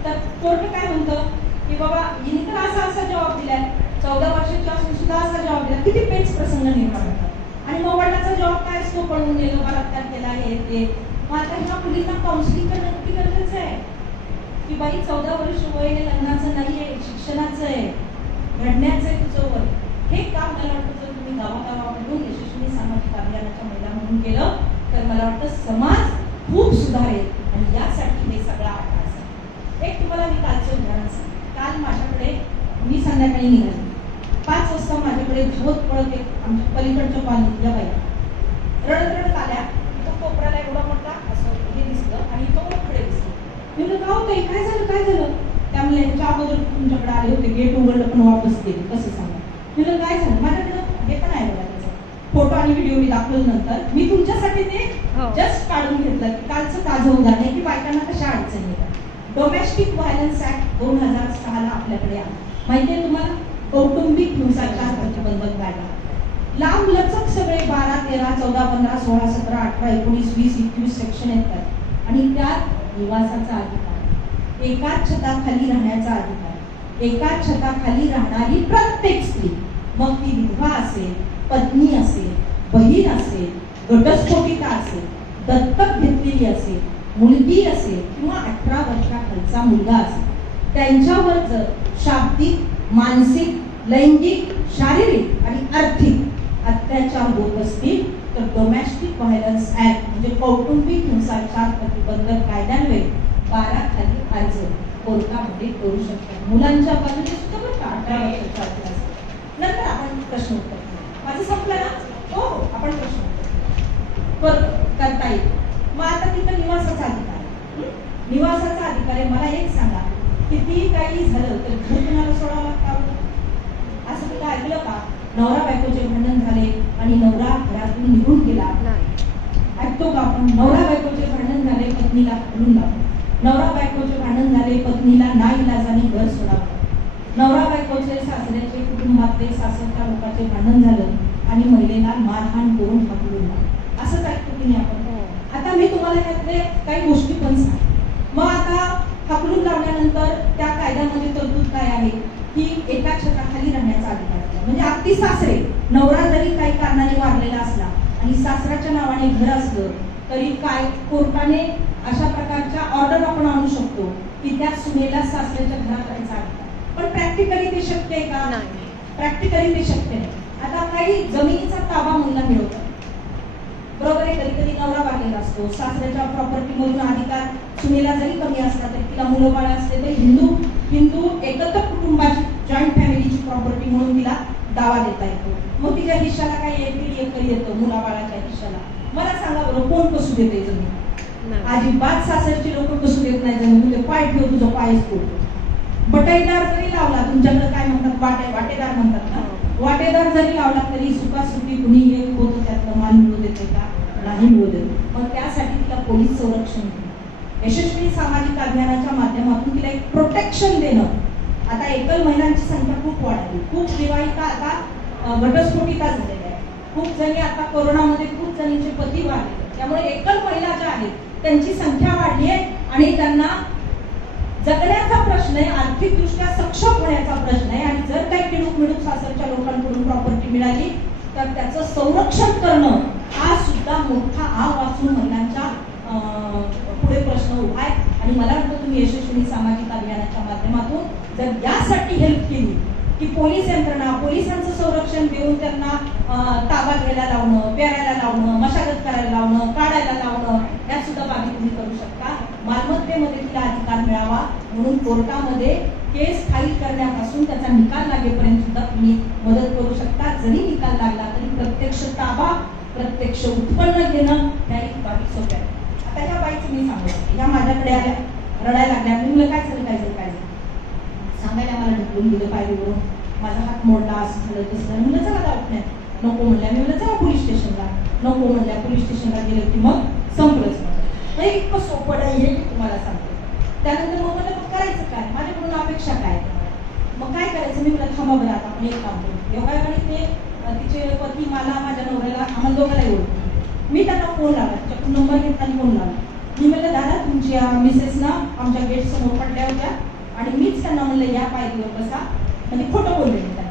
तर कोर्ट काय म्हणतं की बाबा हिने तर असा जबाब दिलाय, 14 वर्षाची असून सुद्धा असा जबाब दिला, किती पेच प्रसंग निर्माण होतात. आणि मग वडिलांचा जबाब काय असतो, पळून गेलो, बलात्कार केला, हे ते. मग आता ह्या मुलींना काउन्सिलिंग करणं किती गरजेचं आहे की बाई 14 वर्ष वय हे लग्नाचं नाहीये, शिक्षणाचं आहे, घडण्याचं आहे तुझं वय. हे काम मला वाटतं जर तुम्ही गावागावामधून यशस्वी सामाजिक अभियानाच्या महिला म्हणून केलं तर मला वाटतं समाज खूप सुधारेल. आणि यासाठी हे सगळं अभ्यास आहे. एक तुम्हाला मी कालचं उदाहरण सांगते. काल माझ्याकडे मी संध्याकाळी निघाले 5 वाजता माझ्याकडे झोत पळत एक आमच्या पलीकडच्या पाणी बाई रडत रडत आल्या. तो कोपऱ्याला एवढा मोठा असं हे दिसलं आणि तो मोठे दिसलं. मी म्हणलं का होतं, काय झालं काय झालं? त्यामुळे यांच्या अगोदर तुमच्याकडे आले होते, गेट उघडलं पण वापस गेले, कसं सांगा. मी म्हणलं काय झालं, माझ्याकडं हे पण आहे बघा त्याचा फोटो आणि व्हिडिओ मी दाखवलं. नंतर मी तुमच्यासाठी ते जस्ट काढून घेतलं की कालचं ताजं उदाहरण आहे की बायकांना कशा अडचणी येतात. डोमेस्टिक व्हायलन्स ऍक्ट 2006 आपल्याकडे आला, माहितीये तुम्हाला? कौटुंबिक हिंसाचार प्रतिबंधक कायदा. लांब लचक सगळे 12, 13, 14, 15, 16, 17, 18, 19, 20, 21 सेक्शन येतात. आणि त्यात निवासाचा अधिकार, एकाच छताखाली राहण्याचा अधिकार, एकाच छताखाली राहणारी प्रत्येक स्त्री, मग ती विधवा असेल, पत्नी असेल, बहीण असेल, घटस्फोटिका असेल, दत्तक घेतलेली असेल, मुलगी असेल किंवा 18 वर्षाखालचा मुलगा असेल, त्यांच्यावर जर शाब्दिक, मानसिक, लैंगिक, शारीरिक आणि आर्थिक अत्याचार होत असतील तर डोमेस्टिक व्हायलन्स ऍक्ट म्हणजे कौटुंबिक हिंसाचार प्रतिबंधक कायद्यान्वये 12 खाली अर्ज कोर्टामध्ये करू शकतात. मुलांच्या बाजूने सुद्धा बरं का 18 वर्षाच्या आतल्या. नंतर आपण प्रश्न उत्तर माझं संपलं ना? हो हो, आपण प्रश्न उत्तर करता येईल. मग आता तिथं निवासाचा अधिकार आहे. निवासाचा अधिकार आहे. मला एक सांगा, किती काही झालं तर घर तुम्हाला सोडावं लागतं? असं तुम्ही ऐकलं का? नवरा बायकोचे भांडण झाले आणि नवरा घरातून निघून गेला, ऐकतो का आपण? नवरा बायकोचे भांडण झाले, पत्नीला हाकलून लावलं. नवरा बायकोचे भांडण झाले, पत्नीला नाईलाजाने घर सोडावं. नवरा बायकोचे, सासऱ्याचे, कुटुंबातले, सासरच्या लोकांचे भांडण झालं आणि महिलेला मारहाण करून हाकलून लावलं. असंच ऐकतो की नाही आपण? आता मी तुम्हाला यातले काही गोष्टी पण सांग. मग आता हाकलून लावल्यानंतर त्या कायद्यामध्ये तरतूद काय आहे की एका छताखाली राहण्याचा अधिकार आहे. म्हणजे अगदी सासरे, नवरा जरी काही कारणाने वारलेला असला आणि सासऱ्याच्या नावाने घर असलं तरी काय कोर्टाने अशा प्रकारच्या ऑर्डर आपण आणू शकतो की त्या सुनेला सासऱ्याच्या घरात राहायचा अधिकार. पण प्रॅक्टिकली ते शक्य आहे का? प्रॅक्टिकली ते शक्य नाही. आता काही जमिनीचा ताबा मुलीला मिळवतात, बरोबर आहे? कधी कधी नवरा वारलेला असतो, सासऱ्याच्या प्रॉपर्टी मधून अधिकार सुनेला जरी कमी असला तरी तिला मुलं बाळ असले तरी हिंदू एकत्र कुटुंबाची, जॉईंट फॅमिलीची प्रॉपर्टी म्हणून तिला दावा देता येतो. मग तिच्या हिश्शाला काय 1-1.5 एकर येतं मुलाबाळाच्या हिश्शाला. मला सांगा बरं, कोण कसू देते जमीन? अजिबात सासरची लोक कसू देत नाही जमीन. तुझे पाय ठेव, तुझं पाय फोडतो. बटाईदार जरी लावला, तुमच्याकडे काय म्हणतात, वाटेदार म्हणतात ना, वाटेदार जरी लावला तरी सुखासुखी कुणी एक होतं त्यातलं मान मिळू देते का? नाही मिळू देत. मग त्यासाठी तिला पोलीस संरक्षण देणं, यशस्वी सामाजिक अभियानाच्या माध्यमातून तिला एक प्रोटेक्शन देणं. आता एकल महिलांची संख्या खूप वाढली, खूप विवाहिता आता घटस्फोटिता झालेल्या आहेत, खूप जणी आता कोरोनामध्ये खूप जणींचे पती वाढले. त्यामुळे एकल महिला ज्या आहेत त्यांची संख्या वाढली आहे आणि त्यांना जगण्याचा प्रश्न आहे, आर्थिकदृष्ट्या सक्षम होण्याचा प्रश्न आहे. आणि जर काही किडूक सासरच्या लोकांकडून प्रॉपर्टी मिळाली तर त्याचं संरक्षण करणं हा सुद्धा मोठा आवासून महिलांच्या पुढे प्रश्न उभा आहे. आणि मला वाटतं तुम्ही यशस्वी सामाजिक अभियानाच्या माध्यमातून जर यासाठी हेल्प केली की पोलीस यंत्रणा, पोलिसांचं संरक्षण देऊन त्यांना ताबा घ्यायला लावणं, पेरायला लावणं, मशागत करायला लावणं, काढायला लावणं, यात सुद्धा बाबी तुम्ही करू शकता. मालमत्तेमध्ये तिला अधिकार मिळावा म्हणून कोर्टामध्ये केस फाईल करण्यापासून त्याचा निकाल लागेपर्यंत सुद्धा तुम्ही मदत करू शकता. जरी निकाल लागला तरी प्रत्यक्ष ताबा, प्रत्यक्ष उत्पन्न घेणं त्याही बाबी सोप्या. आता ह्या बाईचं मी सांगू शकते, ह्या माझ्याकडे आल्या, रडायला लागल्या. मी म्हणलं काय झालं सांगायला, मला ढकलून दिलं पायरीवरून, माझा हात मोडला, असं झालं तसं झालं. म्हणलं चला दवाखान्यात. नको म्हणल्या. मी म्हणलं चला पोलीस स्टेशनला. नको म्हणल्या, पोलीस स्टेशनला गेलं की मग संपलंच म्हणलं. हे इतकं सोपं नाही हे मी तुम्हाला सांगते. त्यानंतर मग मला मग करायचं काय, माझ्याकडून अपेक्षा काय, मग काय करायचं. मी म्हणलं थांबा बरं, आता आपण एक काम करू. योगायोगाने ते तिचे पती मला, माझ्या नवऱ्याला, आम्हाला दोघांनाही ओळखतो. मी त्यांना फोन लावला, त्याच्याकडून नंबर घेतला आणि फोन लावला. मी म्हणलं दादा, तुमच्या मिसेस ना आमच्या गेट समोर पडल्या होत्या आणि मीच त्यांना म्हणलं या पायरीवर बसा, म्हणजे खोटं बोलले मी त्यांना.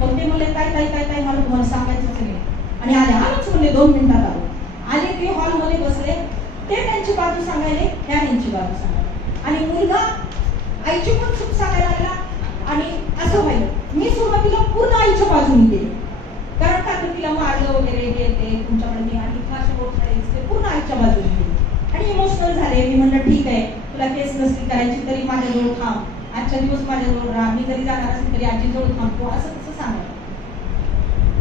मग ते म्हणले काय काय काय काय मला तुम्हाला सांगायचंच नाही. आणि आलेच म्हणले 2 मिनिटात आले. ते हॉलमध्ये बसले, ते त्यांची बाजू सांगायले, त्या त्यांची बाजू सांगायला. आणि मुलगा आईची पण चूक सांगायला लागला. आणि असं व्हायलं, मी सुरुवातीला पूर्ण आईच्या बाजूने गेले, कारण का तर तिला मारलं वगैरे हे ते तुमच्याकडे मी आणि फारसे बोलते पूर्ण आईच्या बाजूने गेले आणि इमोशनल झाले. मी म्हणलं ठीक आहे, तुला केस नसली करायची तरी माझ्याजवळ थांब, आजच्या दिवस माझ्याजवळ राहा, मी जरी जाणार असेल तरी आजीजवळ थांबतो, असं तसं सांगायचं.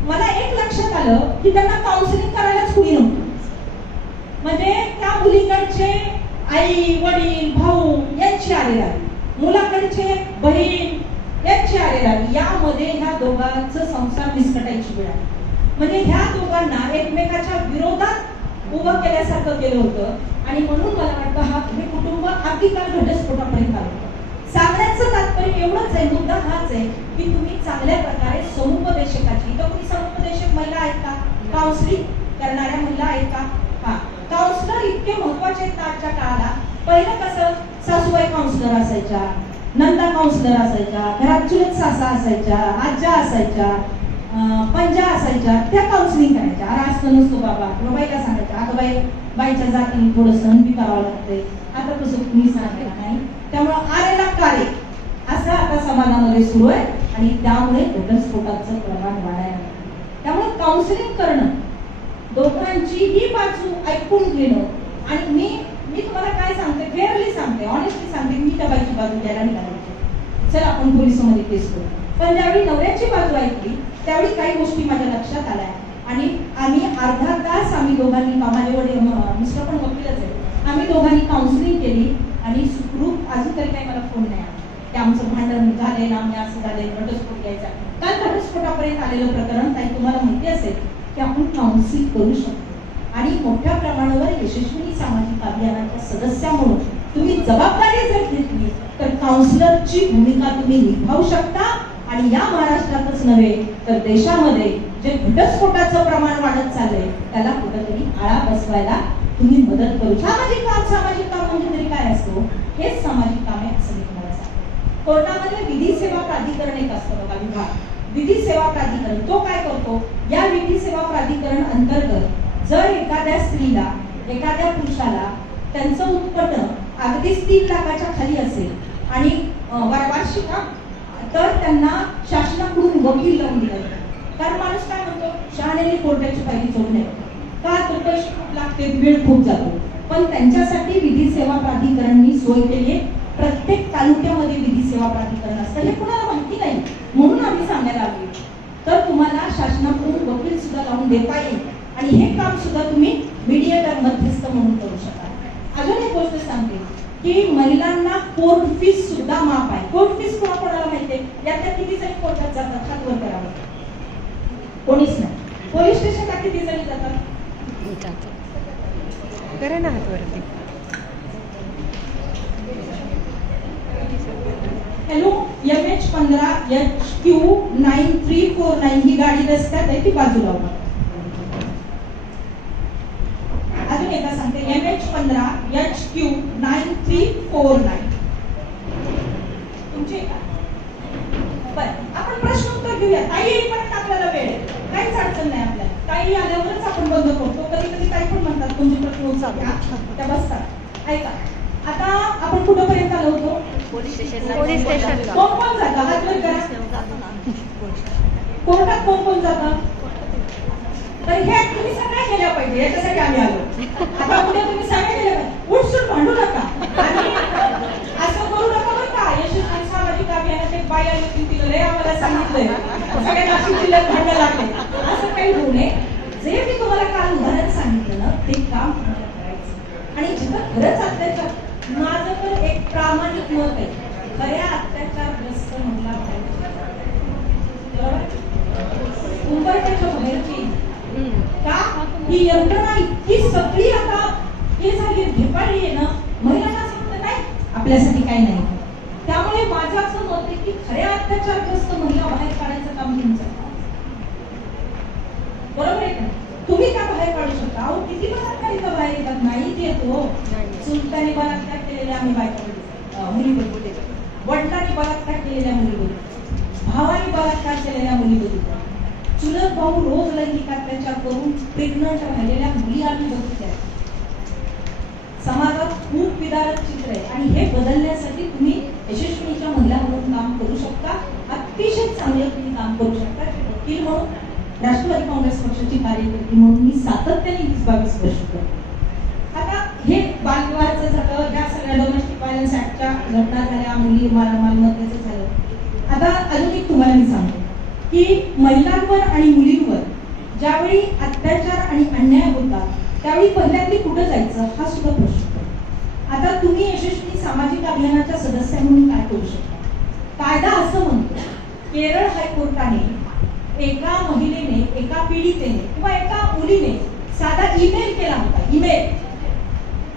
मला एक लक्षात आलं की त्यांना काउन्सिलिंग करायलाच कुणी नव्हतं. म्हणजे त्या मुलीकडचे आई वडील भाऊ यांची आले राहिली, मुलाकडचे बहीण यांची आले राहिली. यामध्ये ह्या दोघांचं संसार विस्कटायची वेळ आली. म्हणजे ह्या दोघांना एकमेकाच्या विरोधात उभं केल्यासारखं केलं होतं. आणि म्हणून मला वाटतं हे कुटुंब अगदी काल घटस्फोटापर्यंत आलं होतं. सांगण्याचं तात्पर्य एवढंच आहे, मुद्दा हाच आहे की तुम्ही चांगल्या प्रकारे समुपदेशकाची, तर तुम्ही समुपदेशक महिला आहेत का, काउन्सिलिंग करणाऱ्या महिला आहेत का, हा काउन्सिलर इतके महत्वाचे आहेत आजच्या काळाला. पहिलं कसं सासूबाई काउन्सिलर असायच्या, नंदा काउन्सिलर असायच्या, घरात चुलत सासा असायच्या, आज्या असायच्या, पंजा असायच्या, त्या काउन्सिलिंग करायच्या. अरे असं नसतो बाबा, बाईला सांगायचं अगं बाईच्या जातीने थोडं सहन बी करावं लागतंय, आता तसं कुणी सांगायला नाही. त्यामुळं आरेला कारे असं आता समाजामध्ये सुरू आहे आणि त्यामुळे घटस्फोटाचं प्रमाण वाढायला लागलं. त्यामुळे काउन्सिलिंग करणं, दोघांचीही बाजू ऐकून घेणं. आणि मी तुम्हाला काय सांगते, फेअरली सांगते, ऑनेस्टली सांगते, मी त्या बाईची बाजू घ्यायला निघाली, चल आपण पोलिसांमध्ये केस करू. पण ज्यावेळी नवऱ्याची बाजू ऐकली त्यावेळी काही गोष्टी माझ्या लक्षात आल्या आणि आम्ही अर्धा तास आम्ही दोघांनी, माझे वडील मिस्टर पण वकीलच आहे, आम्ही दोघांनी काउन्सिलिंग केली आणि सुखरूप अजून तरी काही मला फोन नाही आला की आमचं भांडण झाले ना, आम्ही असं झाले, घटस्फोट घ्यायचा. काल घटस्फोटापर्यंत आलेलं प्रकरण काही तुम्हाला माहिती असेल की आपण काउन्सिल करू शकतो. आणि मोठ्या प्रमाणावर यशस्वी सामाजिक अभियानाच्या सदस्या म्हणून तुम्ही जबाबदारी जर घेतली तर काउन्सिलरची भूमिका तुम्ही निभावू शकता. आणि या महाराष्ट्रातच नव्हे तर देशामध्ये जे घटस्फोटाचं प्रमाण वाढत चाललंय त्याला कुठेतरी आळा बसवायला तुम्ही मदत करू. सामाजिक काम म्हणजे तरी काय असतो, हेच सामाजिक काम आहे असं मी तुम्हाला सांगतो. कोर्टामध्ये विधी सेवा प्राधिकरण एक असतं बघा, विभाग, विधी सेवा प्राधिकरण. तो काय करतो, या विधी सेवा प्राधिकरण अंतर्गत जर एखाद्या स्त्रीला, एखाद्या पुरुषाला त्यांचं उत्पन्न अगदीच 3 लाखाच्या खाली असेल आणि वार्षिक, तर त्यांना शासनाकडून वकील लावून दिला जातो. कारण माणूस काय म्हणतो, शहाण्याने कोर्टाची पायरी चढू नये का, तर पैसे खूप लागते, वेळ खूप जातो. पण त्यांच्यासाठी विधी सेवा प्राधिकरणनी सोय केली. प्रत्येक तालुक्यामध्ये विधी सेवा प्राधिकरण असतं, हे कुणाला माहिती नाही म्हणून आम्ही सांगायला आलो. तर तुम्हाला शासनाकडून वकील सुद्धा लावून देता येईल आणि हे काम सुद्धा तुम्ही मीडिएटर मध्यस्थ म्हणून करू शकता. अजून एक गोष्ट सांगते की महिलांना कोर्ट फीस सुद्धा माफ आहे. कोर्ट फीस कोणाला माहितीये, यातल्या किती जणी कोर्टात जातात, हात वर करावं, कोणीच नाही. पोलीस स्टेशनला किती जणी जातात, करा ना हात वरती. हॅलो, MH15 HQ 9349 ही गाडी रस्त्यात आहे, ती बाजूला उभा. अजून एकदा सांगते, MH15 HQ 9349 तुमचे का? बरं, आपण प्रश्न उत्तर घेऊया. ताई येईपर्यंत आपल्याला वेळ आहे, काहीच अडचण नाही आपल्याला. ताई आल्यावरच आपण बंद करतो. कधी कधी ताई पण म्हणतात तुमचे प्रश्न उत्तर त्या बसतात. ऐका, आता आपण कुठपर्यंत आलो होतो, पोलीस स्टेशन. कोण कोण जातं, हात वर करा. कोर्टात कोण कोण जातं, तर हे तुम्ही सगळ्या केल्या पाहिजे, याच्यासाठी आम्ही आलो. आता उद्या तुम्ही सगळ्या केल्या पाहिजे, उठसूट भांडू नका आणि असं करू नका बरं का. यशस्वी सामाजिक अभियानात एक बाई आली होती, तिला लय आम्हाला सांगितलंय, सगळ्या नाशिक जिल्ह्यात भांडण लागले, असं काही होऊ नये. जे मी तुम्हाला काल उदाहरण सांगितलं ना, ते काम तुम्हाला करायचं. आणि जिथं खरंच अत्याचार, माझं तर एक प्रामाणिक मत आहे, खऱ्या अत्याचारग्रस्त महिला पाहिजे, उंबरठ्याच्या बाहेरची का ही यंत्रणा इतकी सगळी आता हे झाली झेपाळली आहे ना, महिलांना सांगत नाही आपल्यासाठी काही नाही. त्यामुळे माझं असं मत आहे की खऱ्या अत्याचारग्रस्त महिला बाहेर काढायचं काम तुमचं, बरोबर आहे का? तुम्ही का बाहेर काढू शकता? अहो किती बलात्कार इथं बाहेर येतात, नाही येतो. सुलतानी बलात्कार केलेल्या आम्ही बायका मुली बघितल्या, वडिलांनी बलात्कार केलेल्या मुली बघितल्या, भावाने बलात्कार केलेल्या मुली बघितल्या, चुलत भाऊ रोज लैंगिक अत्याचार करून प्रेग्नंट राहिलेल्या मुली आम्ही बघितल्या. समाजात खूप विदारक चित्र आहे आणि हे बदलण्यासाठी तुम्ही यशस्वीच्या महिला म्हणून काम करू शकता. अतिशय चांगलं तुम्ही काम करू शकता. वकील म्हणून, राष्ट्रवादी काँग्रेस पक्षाची कार्यकर्ती म्हणून मी सातत्याने 20-22 वर्ष करतो. आता हे बालविवाहाचं झालं, या सगळ्या डोमेस्टिक व्हायलन्स ऍक्टच्या घटना झाल्या, मुली मालमत्तेचं झालं. आता अजून एक तुम्हाला मी सांगतो की महिलांवर आणि मुलींवर ज्यावेळी अत्याचार आणि अन्याय होतात त्यावेळी पहिल्यांदा कुठं जायचं हा सुद्धा प्रश्न. आता तुम्ही यशस्वी सामाजिक अभियानाच्या सदस्य म्हणून काय करू शकता? कायदा असं म्हणतो, केरळ हायकोर्टाने एका महिलेने, एका पीडितेने किंवा एका मुलीने साधा ईमेल केला होता, ईमेल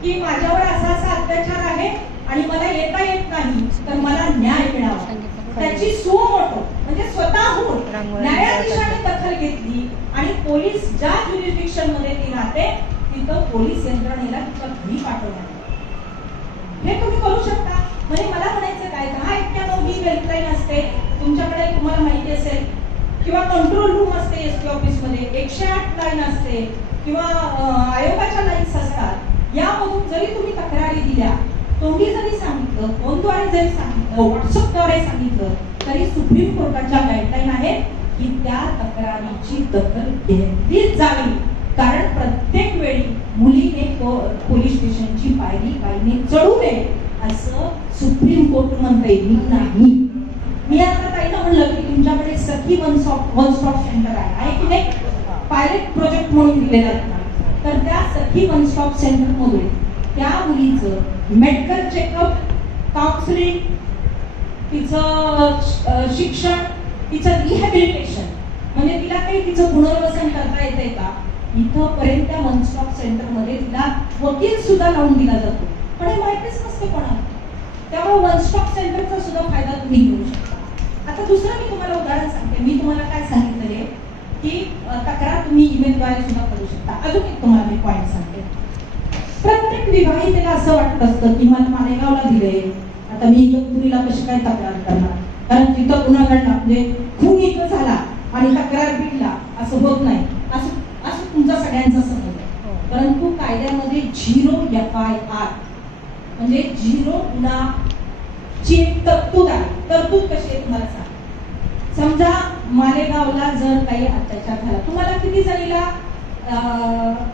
की माझ्यावर असा असा अत्याचार आहे आणि मला येता येत नाही तर मला न्याय मिळावा. त्याची सुमोटो म्हणजे स्वतःहून न्यायाधीशाने दखल घेतली आणि पोलीस ज्या ज्युरिस्डिक्शन मध्ये ती राहते तिथं पोलीस यंत्रणेला तिच्या घरी पाठवणार. हे तुम्ही करू शकता. म्हणजे मला म्हणायचं काय, 1091 ही हेल्पलाईन असते तुमच्याकडे, तुम्हाला माहिती असेल, किंवा कंट्रोल रूम असते एसपी ऑफिस मध्ये, 108 लाईन असते किंवा आयोगाच्या लाईन्स असतात. यामधून जरी तुम्ही तक्रारी दिल्या, तोंडी जरी सांगितलं, फोनद्वारे जरी सांगितलं, व्हॉट्सअपद्वारे सांगितलं, तरी सुप्रीम कोर्टाच्या गाईडलाईन आहेत की त्या तक्रारीची दखल घेतलीच जावी. कारण प्रत्येक वेळी मुलीने पोलीस स्टेशनची पायरी बाईने चढू नये असं सुप्रीम कोर्ट म्हणते, मी नाही. मी आता ताईला म्हणलं की तुमच्याकडे सखी वन स्टॉप सेंटर आहे की नाही, पायलट प्रोजेक्ट म्हणून दिलेला आहे. तर त्या सखी वन स्टॉप सेंटर मधून त्या मुलीचं मेडिकल चेकअप, काउन्सिलिंग, तिचं शिक्षण, तिचं रिहॅबिलिटेशन, म्हणजे तिला काही तिचं पुनर्वसन करता येते का, इथंपर्यंत त्या वन स्टॉप सेंटर मध्ये तिला वकील सुद्धा लावून दिला जातो. पण हे माहितीच नसते कोणाला. त्यामुळे वन स्टॉप सेंटरचा सुद्धा फायदा तुम्ही घेऊ शकता. आता दुसरं मी तुम्हाला उदाहरण सांगते. मी तुम्हाला काय सांगितलेले की तक्रार तुम्ही ईमेलद्वारे सुद्धा करू शकता. अजून एक तुम्हाला मी पॉईंट सांगते. प्रत्येक विवाहितेला असं वाटत असतं की मला मालेगावला दिले, आता मी इगतपुरीला कशी काय तक्रार करणार, कारण तिथं गुन्हा घडला म्हणजे खून इथं झाला आणि तक्रार भिडला, असं होत नाही. असं तुमचा सगळ्यांचा समज आहे. परंतु कायद्यामध्ये 0 FIR म्हणजे 0 गुन्हाची एक तरतूद आहे. तरतूद कशी आहे तुम्हाला सांग. समजा मालेगावला जर काही अत्याचार झाला, तुम्हाला किती जणीला,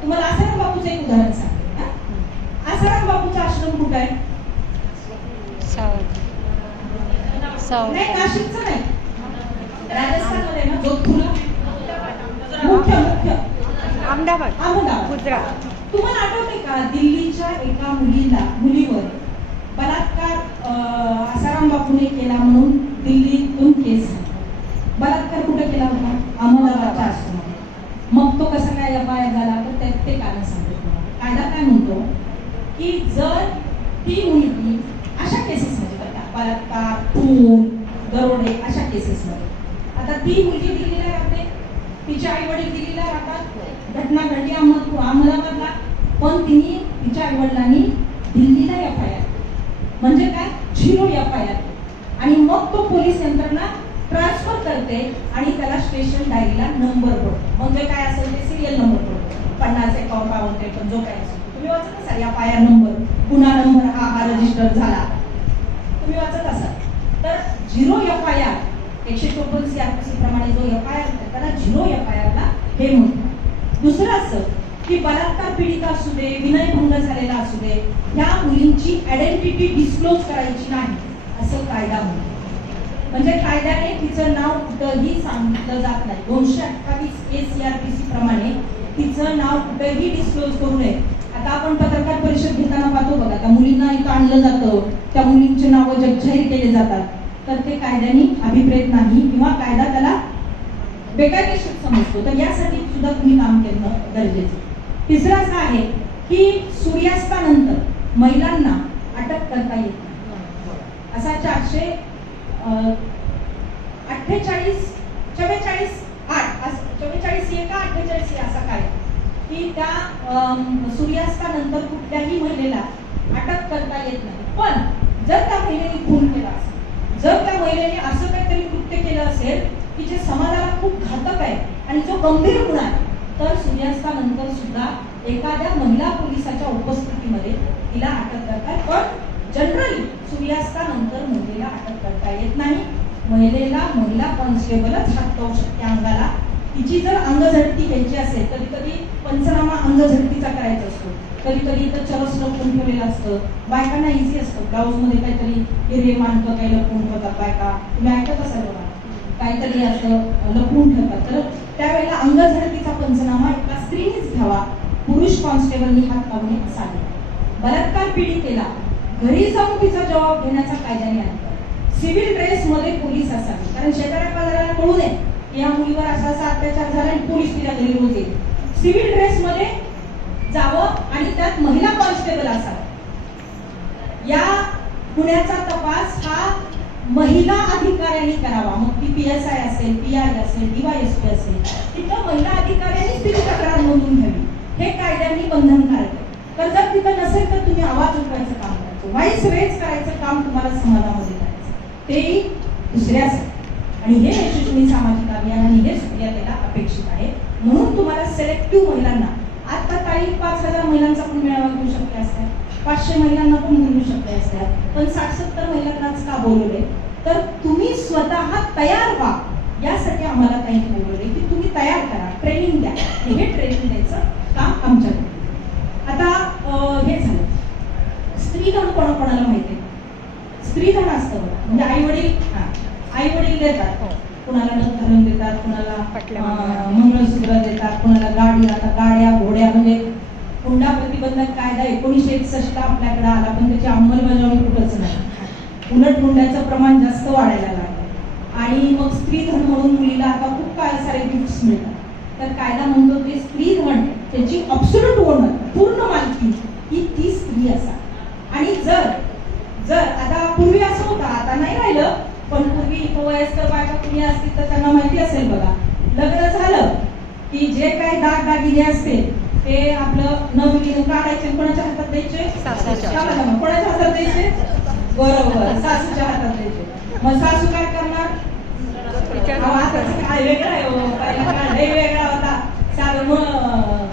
तुम्हाला आसाराम बापूचं एक उदाहरण सांगते. आसाराम बापूचा आश्रम कुठं आहे? नाही, नाशिकचं नाही, राजस्थानमध्ये ना, जोधपूरला. मुख्य अहमदाबाद, गुजरात. तुम्हाला आठवते का दिल्लीच्या एका मुलीवर बलात्कार आसाराम बापूने केला म्हणून दिल्लीतून केस झाला. बलात्कार कुठे केला होता? अहमदाबादच्या आश्रमात. मग तो कसा काय FIR झाला? तर ते कारण सांगतो तुम्हाला. कायदा काय म्हणतो की जर ती मुलगी अशा केसेसमध्ये करतात, बलात्कार, खून, दरोडे अशा केसेसमध्ये, आता ती मुलगी दिल्लीला राहते, तिचे आई वडील दिल्लीला राहतात, घटना घडली अहमदाबादला, पण तिने तिच्या आई वडिलांनी दिल्लीला FIR, म्हणजे काय 0 FIR. आणि मग तो पोलीस यंत्रणा ट्रान्सफर करते आणि त्याला स्टेशन डायरीला नंबर पडतो. म्हणजे काय असेल ते सिरियल नंबर पडतो, 50, 51, 52, जो काय असेल. तुम्ही वाचत असाल FIR नंबर, गुन्हा नंबर हा रजिस्टर झाला, तुम्ही वाचत असाल. तर 0 FIR 154 CRPC प्रमाणे जो FIR त्याला 0 FIR ला हे म्हणतात. दुसरं असं की बलात्कार पीडिता असू दे, विनयभंग झालेला असू दे, ह्या मुलींची आयडेंटिटी डिस्क्लोज करायची नाही असं कायदा म्हणतो. म्हणजे कायद्याने तिचं नाव कुठंही सांगितलं जात नाही. 228A CRPC प्रमाणे तिचं नाव कुठेही डिस्क्लोज करू नये. आता आपण पत्रकार परिषद घेताना पाहतो बघा, त्या मुलींना इथं आणलं जातं, त्या मुलींची नावं जगजाहीर केले जातात, तर ते कायद्याने अभिप्रेत नाही किंवा कायदा त्याला बेकायदेशीर समजतो. तर यासाठी सुद्धा तुम्ही काम करणं गरजेचं. तिसरं असं आहे की सूर्यास्तानंतर महिलांना अटक करता येत नाही. असा 448 44 44 का 48 असा काय की त्या सूर्यास्तानंतर कुठल्याही महिलेला अटक करता येत नाही. पण जर त्या महिलेने खून केला असेल, जर त्या महिलेने असं काहीतरी कृत्य केलं असेल की जे समाजाला खूप घातक आहे आणि जो गंभीर गुन्हा आहे, तर सूर्यास्तानंतर सुद्धा एखाद्या महिला पोलिसाच्या उपस्थितीमध्ये तिला अटक करतात. पण जनरली सूर्यास्तानंतर महिलेला अटक करता येत नाही. महिलेला महिला कॉन्स्टेबलच हात लावू शकते अंगाला. तिची जर अंगझडती घ्यायची असेल, कधी कधी पंचनामा अंगझडतीचा करायचा असतो, कधी कधी इथं चरस लपवून ठेवलेलं असतं. बायकांना इझी असतं, ब्लाऊज मध्ये काहीतरी हिरवे मानकं काही लपवून ठेवतात बायका, तुम्ही ऐकत असाल बघा, काहीतरी असं लपवून ठेवतात. तर त्यावेळेला अंगझडतीचा पंचनामा एका स्त्रीनेच घ्यावा, पुरुष कॉन्स्टेबलनी हात लावणे सांगितले. बलात्कार पीडितेला घरी जाऊन तिचा जबाब घेण्याचा कायद्याने अधिकार. सिव्हिल ड्रेस मध्ये पोलीस असावे, कारण शेजाऱ्या पाजाऱ्याला कळू नये की या मुलीवर असा असा अत्याचार झाला आणि पोलीस तिला घरी रोज येईल. सिव्हिल ड्रेस मध्ये जावं आणि त्यात महिला कॉन्स्टेबल असावा. या गुन्ह्याचा तपास हा महिला अधिकाऱ्यांनी करावा. मग ती PSI असेल, PI असेल, DYSP असेल, तिथं महिला अधिकाऱ्यांनीच तिची तक्रार नोंदवून घ्यावी. हे कायद्याने बंधनकारक आहे. तर जर तिथं नसेल तर तुम्ही आवाज उठवायचं काम करायचं, व्हॉइस रेज करायचं काम तुम्हाला समाजामध्ये करायचं, तेही दुसऱ्यासाठी. आणि हे यशस्वी सामाजिक अभियान आणि हे सुप्रियातेला अपेक्षित आहे. म्हणून तुम्हाला सिलेक्टिव्ह महिलांना आता ताई 5000 महिलांचा पण मेळावा घेऊ शकते असतात, 500 महिलांना पण बोलू शकते असतात, पण 60-70 महिलांनाच का बोलवले? तर तुम्ही स्वतः तयार व्हा. यासाठी आम्हाला काही बोलवले की तुम्ही तयार करा, ट्रेनिंग द्या. हे ट्रेनिंग द्यायचं काम आमच्याकडे. आता हे झालं. स्त्रीधन कोणाकोणाला माहिती आहे? स्त्रीधन असतं म्हणजे आई वडील देतात, कुणाला नथ घालून देतात, कुणाला मंगळसूत्र देतात, कुणाला गाडी. आता गाड्या घोड्या म्हणजे हुंडा प्रतिबंधक कायदा 1961 आपल्याकडे आला, पण त्याची अंमलबजावणी कुठंच नाही. उलट हुंड्याचं प्रमाण जास्त वाढायला लागलं आणि मग स्त्रीधन म्हणून मुलीला आता खूप काय सारे गिफ्ट्स मिळतात. तर कायदा म्हणतो ते स्त्रीधन त्याची अब्सोल्यूट ओनर, पूर्ण मालकी ही ती स्त्री असा. आणि जर आता पूर्वी असं होतं, आता नाही राहिलं, पण पूर्वी इथं वयस्कर बायका कुणी असतील तर त्यांना माहिती असेल बघा, लग्न झालं की जे काही दागिने असतील ते आपलं नवीन काढायचे, कोणाच्या हातात द्यायचे? कोणाच्या हातात द्यायचे? बरोबर, सासूच्या हातात द्यायचे. मग सासू काय करणार? काय वेगळा आहे, वेगळा होता. साधं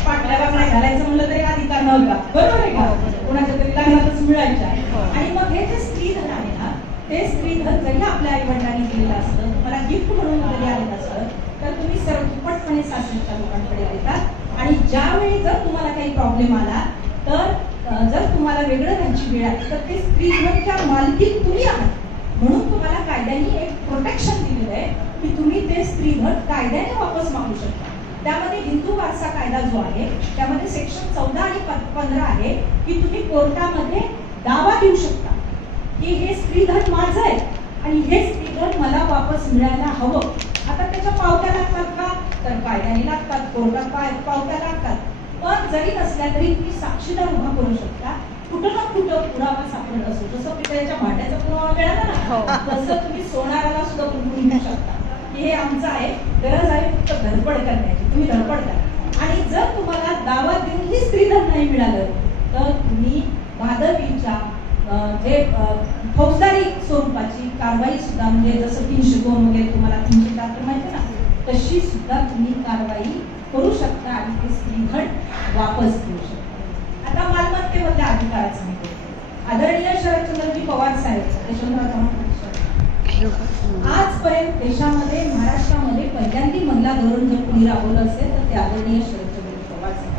पाटल्या बागड्या घालायचं म्हणलं तरी अधिकार नव्हता, बरोबर आहे का? कोणाच्या तरी लग्नातच मिळायच्या. आणि मग हे जे स्त्रीधन आहे ना, ते स्त्रीधन जरी आपल्या आई वडिलांनी दिलेलं असतं, तुम्हाला गिफ्ट म्हणून जरी आलेलं असतं, तर तुम्ही सर्वपटपणे सासरीच्या लोकांकडे देतात. आणि ज्यावेळी जर तुम्हाला काही प्रॉब्लेम आला, तर जर तुम्हाला वेगळं राहायची वेळ आली, तर ते स्त्रीधनच्या मालकीत तुम्ही आहात. म्हणून तुम्हाला कायद्याने एक प्रोटेक्शन दिलेलं आहे की तुम्ही ते स्त्रीधन कायद्याने वापस मागू शकता. त्यामध्ये हिंदू वारसा कायदा जो आहे त्यामध्ये सेक्शन 14 आणि 15 आहे की तुम्ही कोर्टामध्ये दावा देऊ शकता की हे स्त्रीधन माझं आहे आणि हे स्त्रीधन मला वापस मिळायला हवं. आता त्याच्या पावत्या लागतात का? तर कायद्याने लागतात, कोर्टात पावत्या लागतात. पण जरी नसल्या तरी तुम्ही साक्षीदार उभा करू शकता. कुठं ना कुठं पुरावा सापडत असतो. जसं पितळेच्या भांड्याचा पुरावा मिळाला ना, तसं तुम्ही सोनाराला सुद्धा पुरवून घेऊ शकता की हे आमचं आहे. गरज आहे फक्त धडपड करण्याची, तुम्ही धडपड करा. आणि जर तुम्हाला दावा देऊनही स्त्रीधन नाही मिळालं तर तुम्ही भादवीच्या जे फौजदारी स्वरूपाची कारवाई सुद्धा, म्हणजे जसं 302 वगैरे तुम्हाला 304 माहिती ना, तशी सुद्धा तुम्ही कारवाई करू शकता आणि ते स्त्रीधन वापस घेऊ शकता. आता मालमत्तेमधल्या अधिकाराचं मी बोलते. आदरणीय शरदचंद्रजी पवार साहेब, यशवंतराव आजपर्यंत देशामध्ये, महाराष्ट्रामध्ये पहिल्यांदा महिला धोरण जर कोणी राबवलं असेल तर ते आदरणीय शरदचंद्रजी पवार साहेब.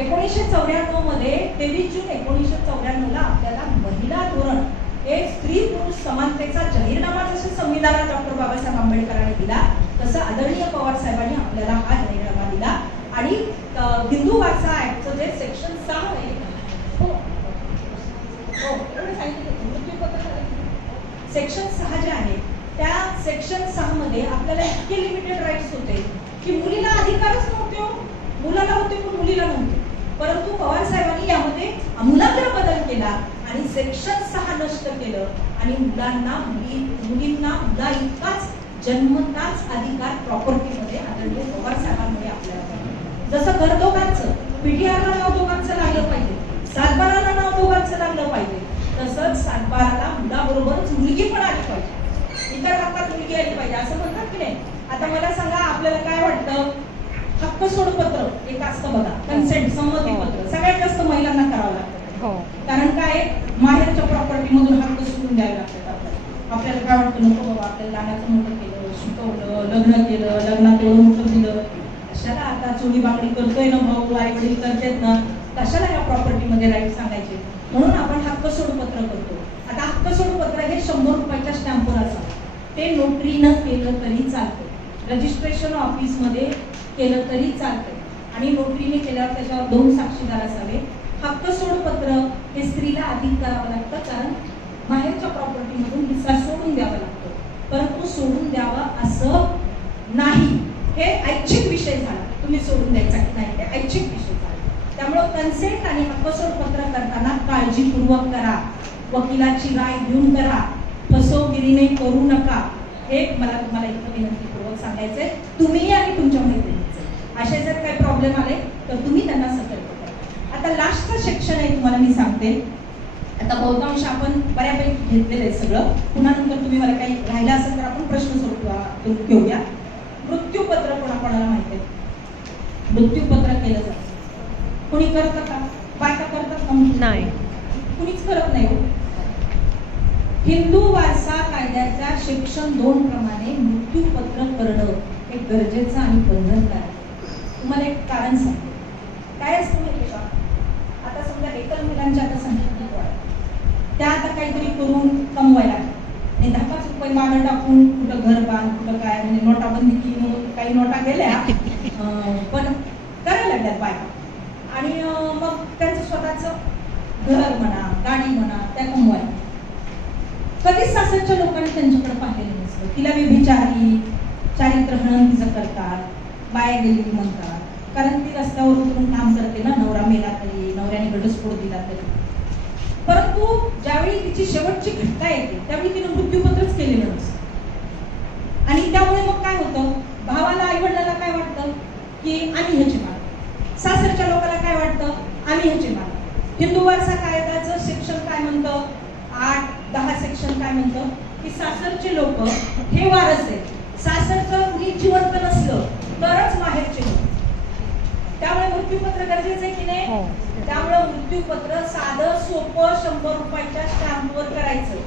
1994 मध्ये 23 जून 1994 ला आपल्याला महिला धोरण हे स्त्री पुरुष समानतेचा जाहीरनामा जसं संविधानात डॉक्टर बाबासाहेब आंबेडकरांनी दिला, तसं आदरणीय पवार साहेबांनी आपल्याला हा जाहीरनामा दिला. आणि हिंदू वारसा ऍक्टचं जे सेक्शन 6 आहे, सेक्शन 6 जे आहे त्या सेक्शन 6 मध्ये आपल्याला इतके लिमिटेड राईट्स होते की मुलीला अधिकारच नव्हते हो. मुलाला होते पण मुलीला नव्हते. परंतु पवार साहेबांनी यामध्ये आमूलाग्र बदल केला आणि सेक्शन 6 नष्ट केलं आणि मुलींना मुला इतकाच जन्मताच अधिकार प्रॉपर्टीमध्ये आढळले पवार साहेबांमुळे आपल्याला. जसं घरदोगांचं पीटीआरला नाव दोघांचं लागलं पाहिजे, सातबाराला नाव दोघांचं लागलं पाहिजे, तसंच सातबाराला मुलाबरोबरच मुलगी पण आली पाहिजे, इतर हक्कात मुलगी आली पाहिजे असं म्हणतात की नाही. आता मला सांगा आपल्याला काय वाटतं, हक्क सोडपत्र एक असतं बघा, कन्सेंट संमती पत्र सगळ्यात जास्त महिलांना करावं लागतं. कारण काय माहेरच्या प्रॉपर्टी मधून हक्क सोडून द्यावे लागतात. आपल्याला काय वाटतं, नको बाबा आपल्याला लहानाचं मोठं केलं, शिकवलं, लग्न केलं, लग्नात एवढं मोठं दिलं, कशाला आता चोरी बाकडी करतोय ना भाऊ, आई वडील करतात ना, कशाला या प्रॉपर्टीमध्ये राईट सांगायचे. म्हणून आपण हक्क सोडपत्र करतो. आता हक्क सोडपत्र हे 100 रुपयाच्या स्टॅम्पवर असतं. ते नोटरीनं केलं तरी चालतं, रजिस्ट्रेशन ऑफिसमध्ये केलं तरी चालतं आणि नोटरीने केल्यावर त्याच्यावर 2 साक्षीदार असावे. हक्क सोडपत्र हे स्त्रीला अधिक करावं लागतं, कारण माहेरच्या प्रॉपर्टीमधून हिस्सा सोडून द्यावा लागतो. परंतु सोडून द्यावा असं नाही, हे ऐच्छिक विषय झाला. तुम्ही सोडून द्यायचा की नाही ते ऐच्छिक विषय झाला. त्यामुळं कन्सेंट आणि हक्क सोडपत्र करताना काळजीपूर्वक करा, वकिलाची राय घेऊन करा, फसवगिरीने करू नका. हे मला तुम्हाला इथं विनंतीपूर्वक सांगायचंय. तुम्ही आणि तुमच्या मैत्रिणीचे असे जर काही प्रॉब्लेम आले तर तुम्ही त्यांना सतर्क करा. आता लास्टचं सेक्शन आहे तुम्हाला मी सांगते. आता बहुतांश आपण बऱ्यापैकी घेतलेलं आहे सगळं. पुन्हा नंतर तुम्ही मला काही राहिला असेल तर आपण प्रश्न सोडून घेऊया. मृत्यूपत्र कोणाकोणाला माहिती आहे? मृत्यूपत्र केलं जातं. कोणी करतं का? बायका करतात का? नाही, कुणीच करत नाही. हिंदू वारसा कायद्याच्या सेक्शन 2 प्रमाणे मृत्यूपत्र करणं हे गरजेचं आणि बंधनकारक. तुम्हाला एक कारण सांगते. काय असतं माहिती का, आता समजा एकल मुलांच्या आता संख्या खूप वाढली, त्या आता काहीतरी करून कमवायला आणि 10-5 रुपये मागं टाकून कुठं घर बांध कुठं काय, म्हणजे नोटाबंदी केली म्हणून काही नोटा गेल्या पण करायला लागल्यात बायका आणि मग त्यांचं स्वतःचं घर म्हणा गाडी म्हणा त्या कमवायला. कधीच सासरच्या लोकांनी त्यांच्याकडे पाहिलेलं नसतं. तिला व्यभिचारी चारित्रहनन तिचं करतात, बाया गेली म्हणतात, कारण ती रस्त्यावर उतरून काम करते ना, नवरा मेला तरी, नवऱ्याने घटस्फोट दिला तरी. परंतु ज्यावेळी तिची शेवटची घटना येते त्यावेळी तिने मृत्यूपत्रच केलेलं नसतं आणि त्यामुळे मग काय होतं, भावाला आई वडिलांना काय वाटतं की आम्ही ह्याचे मालक, सासरच्या लोकांना काय वाटतं आम्ही ह्याचे मालक. हिंदू वारसा कायद्याचं सेक्शन काय म्हणतं, 8-10 सेक्शन काय म्हणतं की सासरचे लोक हे वारस आहे. सासरचं कुणी जिवंत नसलं तरच माहेरचे लोक. त्यामुळे मृत्यूपत्र गरजेचं आहे की नाही. त्यामुळे मृत्यूपत्र साधं सोपं 100 रुपयाच्या स्टॅम्पवर करायचं.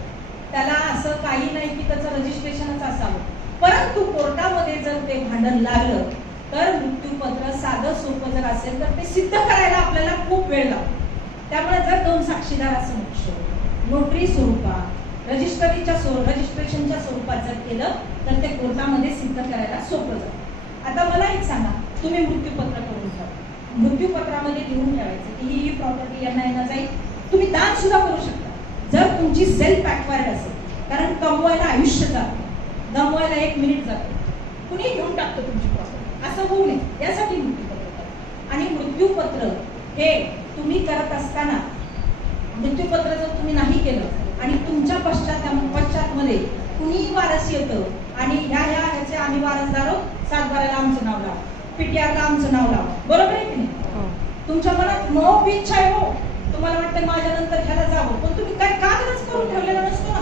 त्याला असं काही नाही की त्याचं रजिस्ट्रेशनच असावं. परंतु कोर्टामध्ये जर ते भांडण लागलं तर मृत्यूपत्र साधं सोपं जर असेल तर ते सिद्ध करायला आपल्याला खूप वेळ लागतो. त्यामुळे जर 2 साक्षीदार असं नोटरी स्वरूपात रजिस्ट्रेशनच्या स्वरूपात जर केलं तर ते कोर्टामध्ये सिद्ध करायला सोपं जातं. आता मला एक सांगा, तुम्ही मृत्यूपत्र करून ठेवा. मृत्यूपत्रामध्ये लिहून ठेवायचं की ही प्रॉपर्टी यांना जाईल. तुम्ही दान सुद्धा करू शकता जर तुमची सेल्फ ॲक्वायर्ड असेल, कारण कमवायला आयुष्य जातं, गमवायला 1 मिनिट जातो. कुणी घेऊन टाकतं तुमची प्रॉपर्टी, असं होऊ नये यासाठी मृत्यूपत्र करा. आणि मृत्यूपत्र हे तुम्ही करत असताना मृत्यूपत्र जर तुम्ही नाही केलं आणि तुमच्या पश्चातमध्ये कुणी वारस येतं आणि ह्याचे आम्ही वारसदार आहोत, 7-12ला आमचं नाव लावा, पीटीआरला आमचं नाव लावा, बरोबर आहे की नाही. तुमच्या मनात मोह इच्छा आहे, हो तुम्हाला वाटतं माझ्यानंतर ह्याला जावं, पण तुम्ही काय कागदच करून ठेवलेला नसतो ना.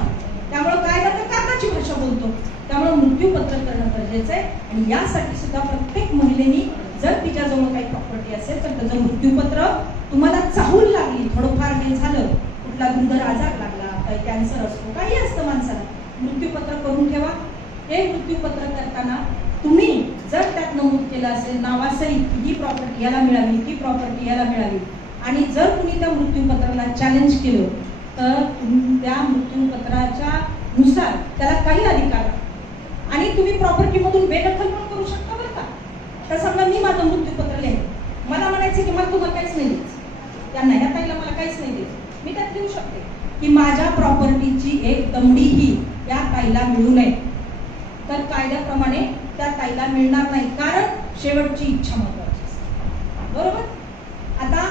त्यामुळे काय तर कागदाची भाषा बोलतो. त्यामुळे मृत्यूपत्र करणं गरजेचं आहे. आणि यासाठी सुद्धा प्रत्येक महिलेनी जर तिच्याजवळ काही प्रॉपर्टी असेल तर त्याचं मृत्यूपत्र, तुम्हाला चाहूल लागली, थोडंफार हे झालं, कुठला दुर्धर आजार लागला, काही कॅन्सर असतो, काही असतं माणसाला, मृत्यूपत्र करून ठेवा. हे मृत्यूपत्र करताना तुम्ही जर त्यात नमूद केलं असेल नावासहित ही प्रॉपर्टी याला मिळावी, ती प्रॉपर्टी याला मिळावी, आणि जर कुणी त्या मृत्यूपत्राला चॅलेंज केलं तर त्या मृत्यूपत्राच्या नुसार त्याला काही अधिकार आणि तुम्ही प्रॉपर्टीमधून बेदखल पण करू शकता बरं का. तर समजा मी माझं मृत्यूपत्र लिहिलं, मला म्हणायचं की मला तुम्हाला काहीच नाही द्यायचं, त्यांना ह्या ताईला मला काहीच नाही द्यायचं, मी त्यात लिहू शकते की माझ्या प्रॉपर्टीची एक दमडीही या ताईला मिळू नये. तर कायद्याप्रमाणे त्या ताईला मिळणार नाही, कारण शेवटची इच्छा महत्वाची असते. बरोबर. आता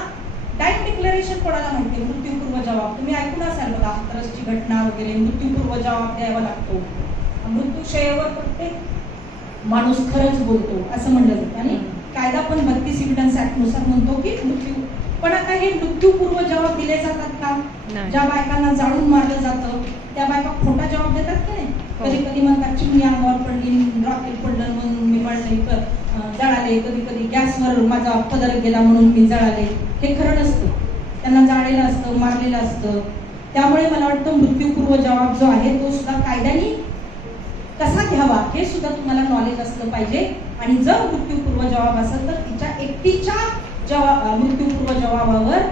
टाइम डिक्लेरेशन कोणाला माहिती आहे? मृत्यूपूर्व जबाब. तुम्ही ऐकून असाल बघा, हाथरसची घटना वगैरे, मृत्यूपूर्व जबाब द्यावा लागतो. मृत्यूशय्येवर प्रत्येक माणूस खरंच बोलतो असं म्हणलं जातं आणि कायदा पण 32 एव्हिडन्स ऍक्ट नुसार म्हणतो की मृत्यू. पण आता हे मृत्यूपूर्व जबाब दिले जातात का? ज्या बायकांना जाळून मारलं जातं त्या बायका खोटा जबाब देतात की नाही? कधी कधी म्हणतात चिमणी अंगावर पडली, रॉकेट पडलं म्हणून मी पडले, जळाले. कधी कधी गॅसवर माझा पदर गेला म्हणून मी जळाले. हे खरं नसतं. त्यांना जाळलेलं असतं, मारलेलं असतं. त्यामुळे मला वाटतं मृत्यूपूर्व जबाब जो आहे तो सुद्धा कायद्याने कसा घ्यावा हे सुद्धा तुम्हाला नॉलेज असलं पाहिजे. आणि जर मृत्यूपूर्व जबाब असेल तर तिच्या एकटीच्या मृत्यूपूर्व जबाबावर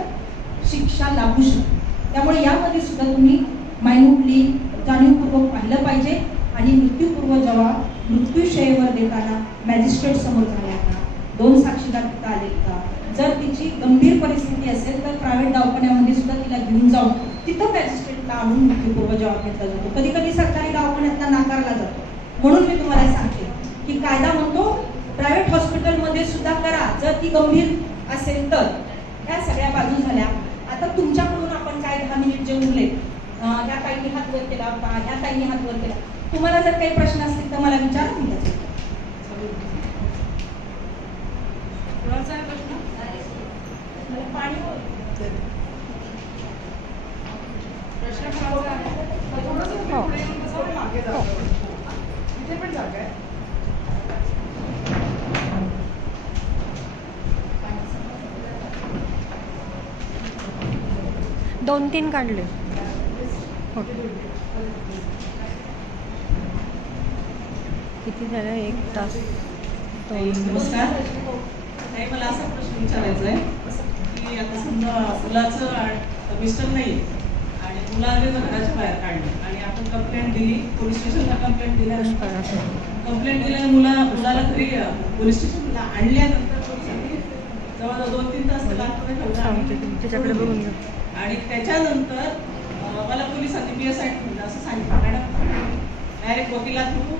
शिक्षा लागू शकते. त्यामुळे यामध्ये सुद्धा तुम्ही मायन्यूटली जाणीवपूर्वक पाहिलं पाहिजे. आणि मृत्यूपूर्व जबाब मृत्यूशय्येवर देताना मॅजिस्ट्रेट समोर झाला का, 2 साक्षीदार तिथं आले का, जर तिची गंभीर परिस्थिती असेल तर प्रायव्हेट दवाखान्यामध्ये सुद्धा तिला घेऊन जाऊन तिथं मॅजिस्ट्रेटला आणून मृत्यूपूर्व जबाब घेतला जातो. कधी कधी सरकारी दवाखान्यातला नाकारला जातो. म्हणून मी तुम्हाला सांगते की कायदा म्हणतो प्रायव्हेट हॉस्पिटलमध्ये सुद्धा करा जर ती गंभीर असेल तर. ह्या सगळ्या बाजू झाल्या. आता तुमच्याकडून आपण काय 10 मिनिट जे उरले, ह्या ताईंनी हात वर केला होता, ह्या ताईंनी हात वर केला. तुम्हाला जर काही प्रश्न असतील तर मला विचारा. मी त्याचे पाणी पण जागा आहे. 2-3 काढले. किती झालं? 1 तास. नमस्कार. मला असा प्रश्न विचारायचा आहे की आता समजा मुलाचं मिस्टर नाही आणि मुलाने जर घराच्या बाहेर काढले आणि आपण कंप्लेंट दिली, पोलीस स्टेशनला कंप्लेंट दिल्यानंतर मुलाला घरी पोलीस स्टेशनला आणल्यानंतर पोलिसांनी जवळजवळ 2-3 तास त्याच्याकडे बघून घ्या. आणि त्याच्यानंतर मला पोलिसांनी PSI ठेवलं असं सांगितलं. मॅडम डायरेक्ट वकिला थ्रू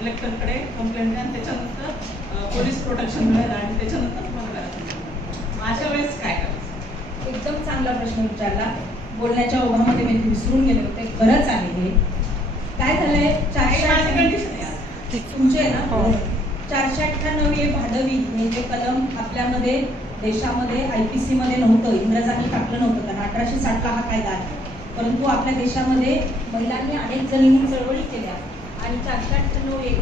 कलेक्टरकडे कंप्लेंट द्या आणि त्याच्यानंतर पोलीस प्रोटेक्शन मिळेल आणि त्याच्यानंतर तुम्हाला करायचं. अशा वेळेस काय करायचं? एकदम चांगला प्रश्न विचारला. बोलण्याच्या ओघामध्ये मी विसरून गेले होते. खरंच आहे हे. काय झालंय, 498 तुमचे ना 498 भाडवी म्हणजे कलम आपल्यामध्ये देशामध्ये IPC मध्ये नव्हतं, इंग्रजांनी टाकलं नव्हतं. कारण 1860 हा कायदा आहे. परंतु आपल्या देशामध्ये महिलांनी अनेक जणींनी चळवळी केल्या आणि 498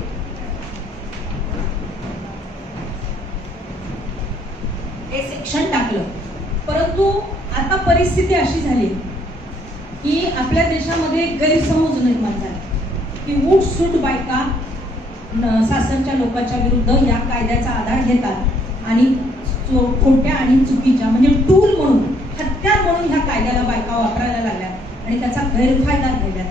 हे सेक्शन टाकलं. परंतु आता परिस्थिती अशी झाली की आपल्या देशामध्ये गैरसमज निर्माण झाला की उठसूट बायका सासरच्या लोकांच्या विरुद्ध या कायद्याचा आधार घेतात आणि खोट्या आणि चुकीच्या म्हणजे टूल म्हणून, हत्यार म्हणून ह्या कायद्याला बायका वापरायला लागल्या आणि त्याचा गैरफायदा घ्यायला.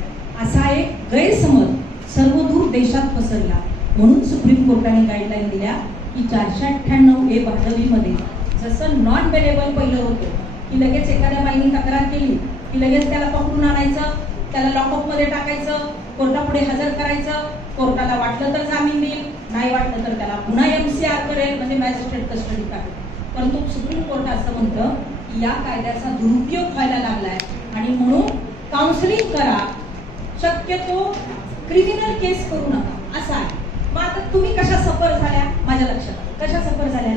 असा एक गैरसमज सर्वदूर देशात पसरला. म्हणून सुप्रीम कोर्टाने गाईडलाईन दिल्या की 498A भाडवीमध्ये जसं नॉन बेलेबल पहिलं होतं की लगेच एखाद्या बाईने तक्रार केली की लगेच त्याला पकडून आणायचं, त्याला लॉकअपमध्ये टाकायचं, कोर्टापुढे हजर करायचं, कोर्टाला वाटलं तर जामीन देईल, नाही वाटलं तर त्याला पुन्हा MCR करेल म्हणजे मॅजिस्ट्रेट कस्टडी टाकेल. परंतु सुप्रीम कोर्ट असं म्हणतं की या कायद्याचा दुरुपयोग व्हायला लागलाय आणि म्हणून काउन्सिलिंग करा, शक्यतो क्रिमिनल केस करू नका असं आहे. मग आता तुम्ही कशा सफर झाल्या? माझ्या लक्षात कशा सफर झाल्या?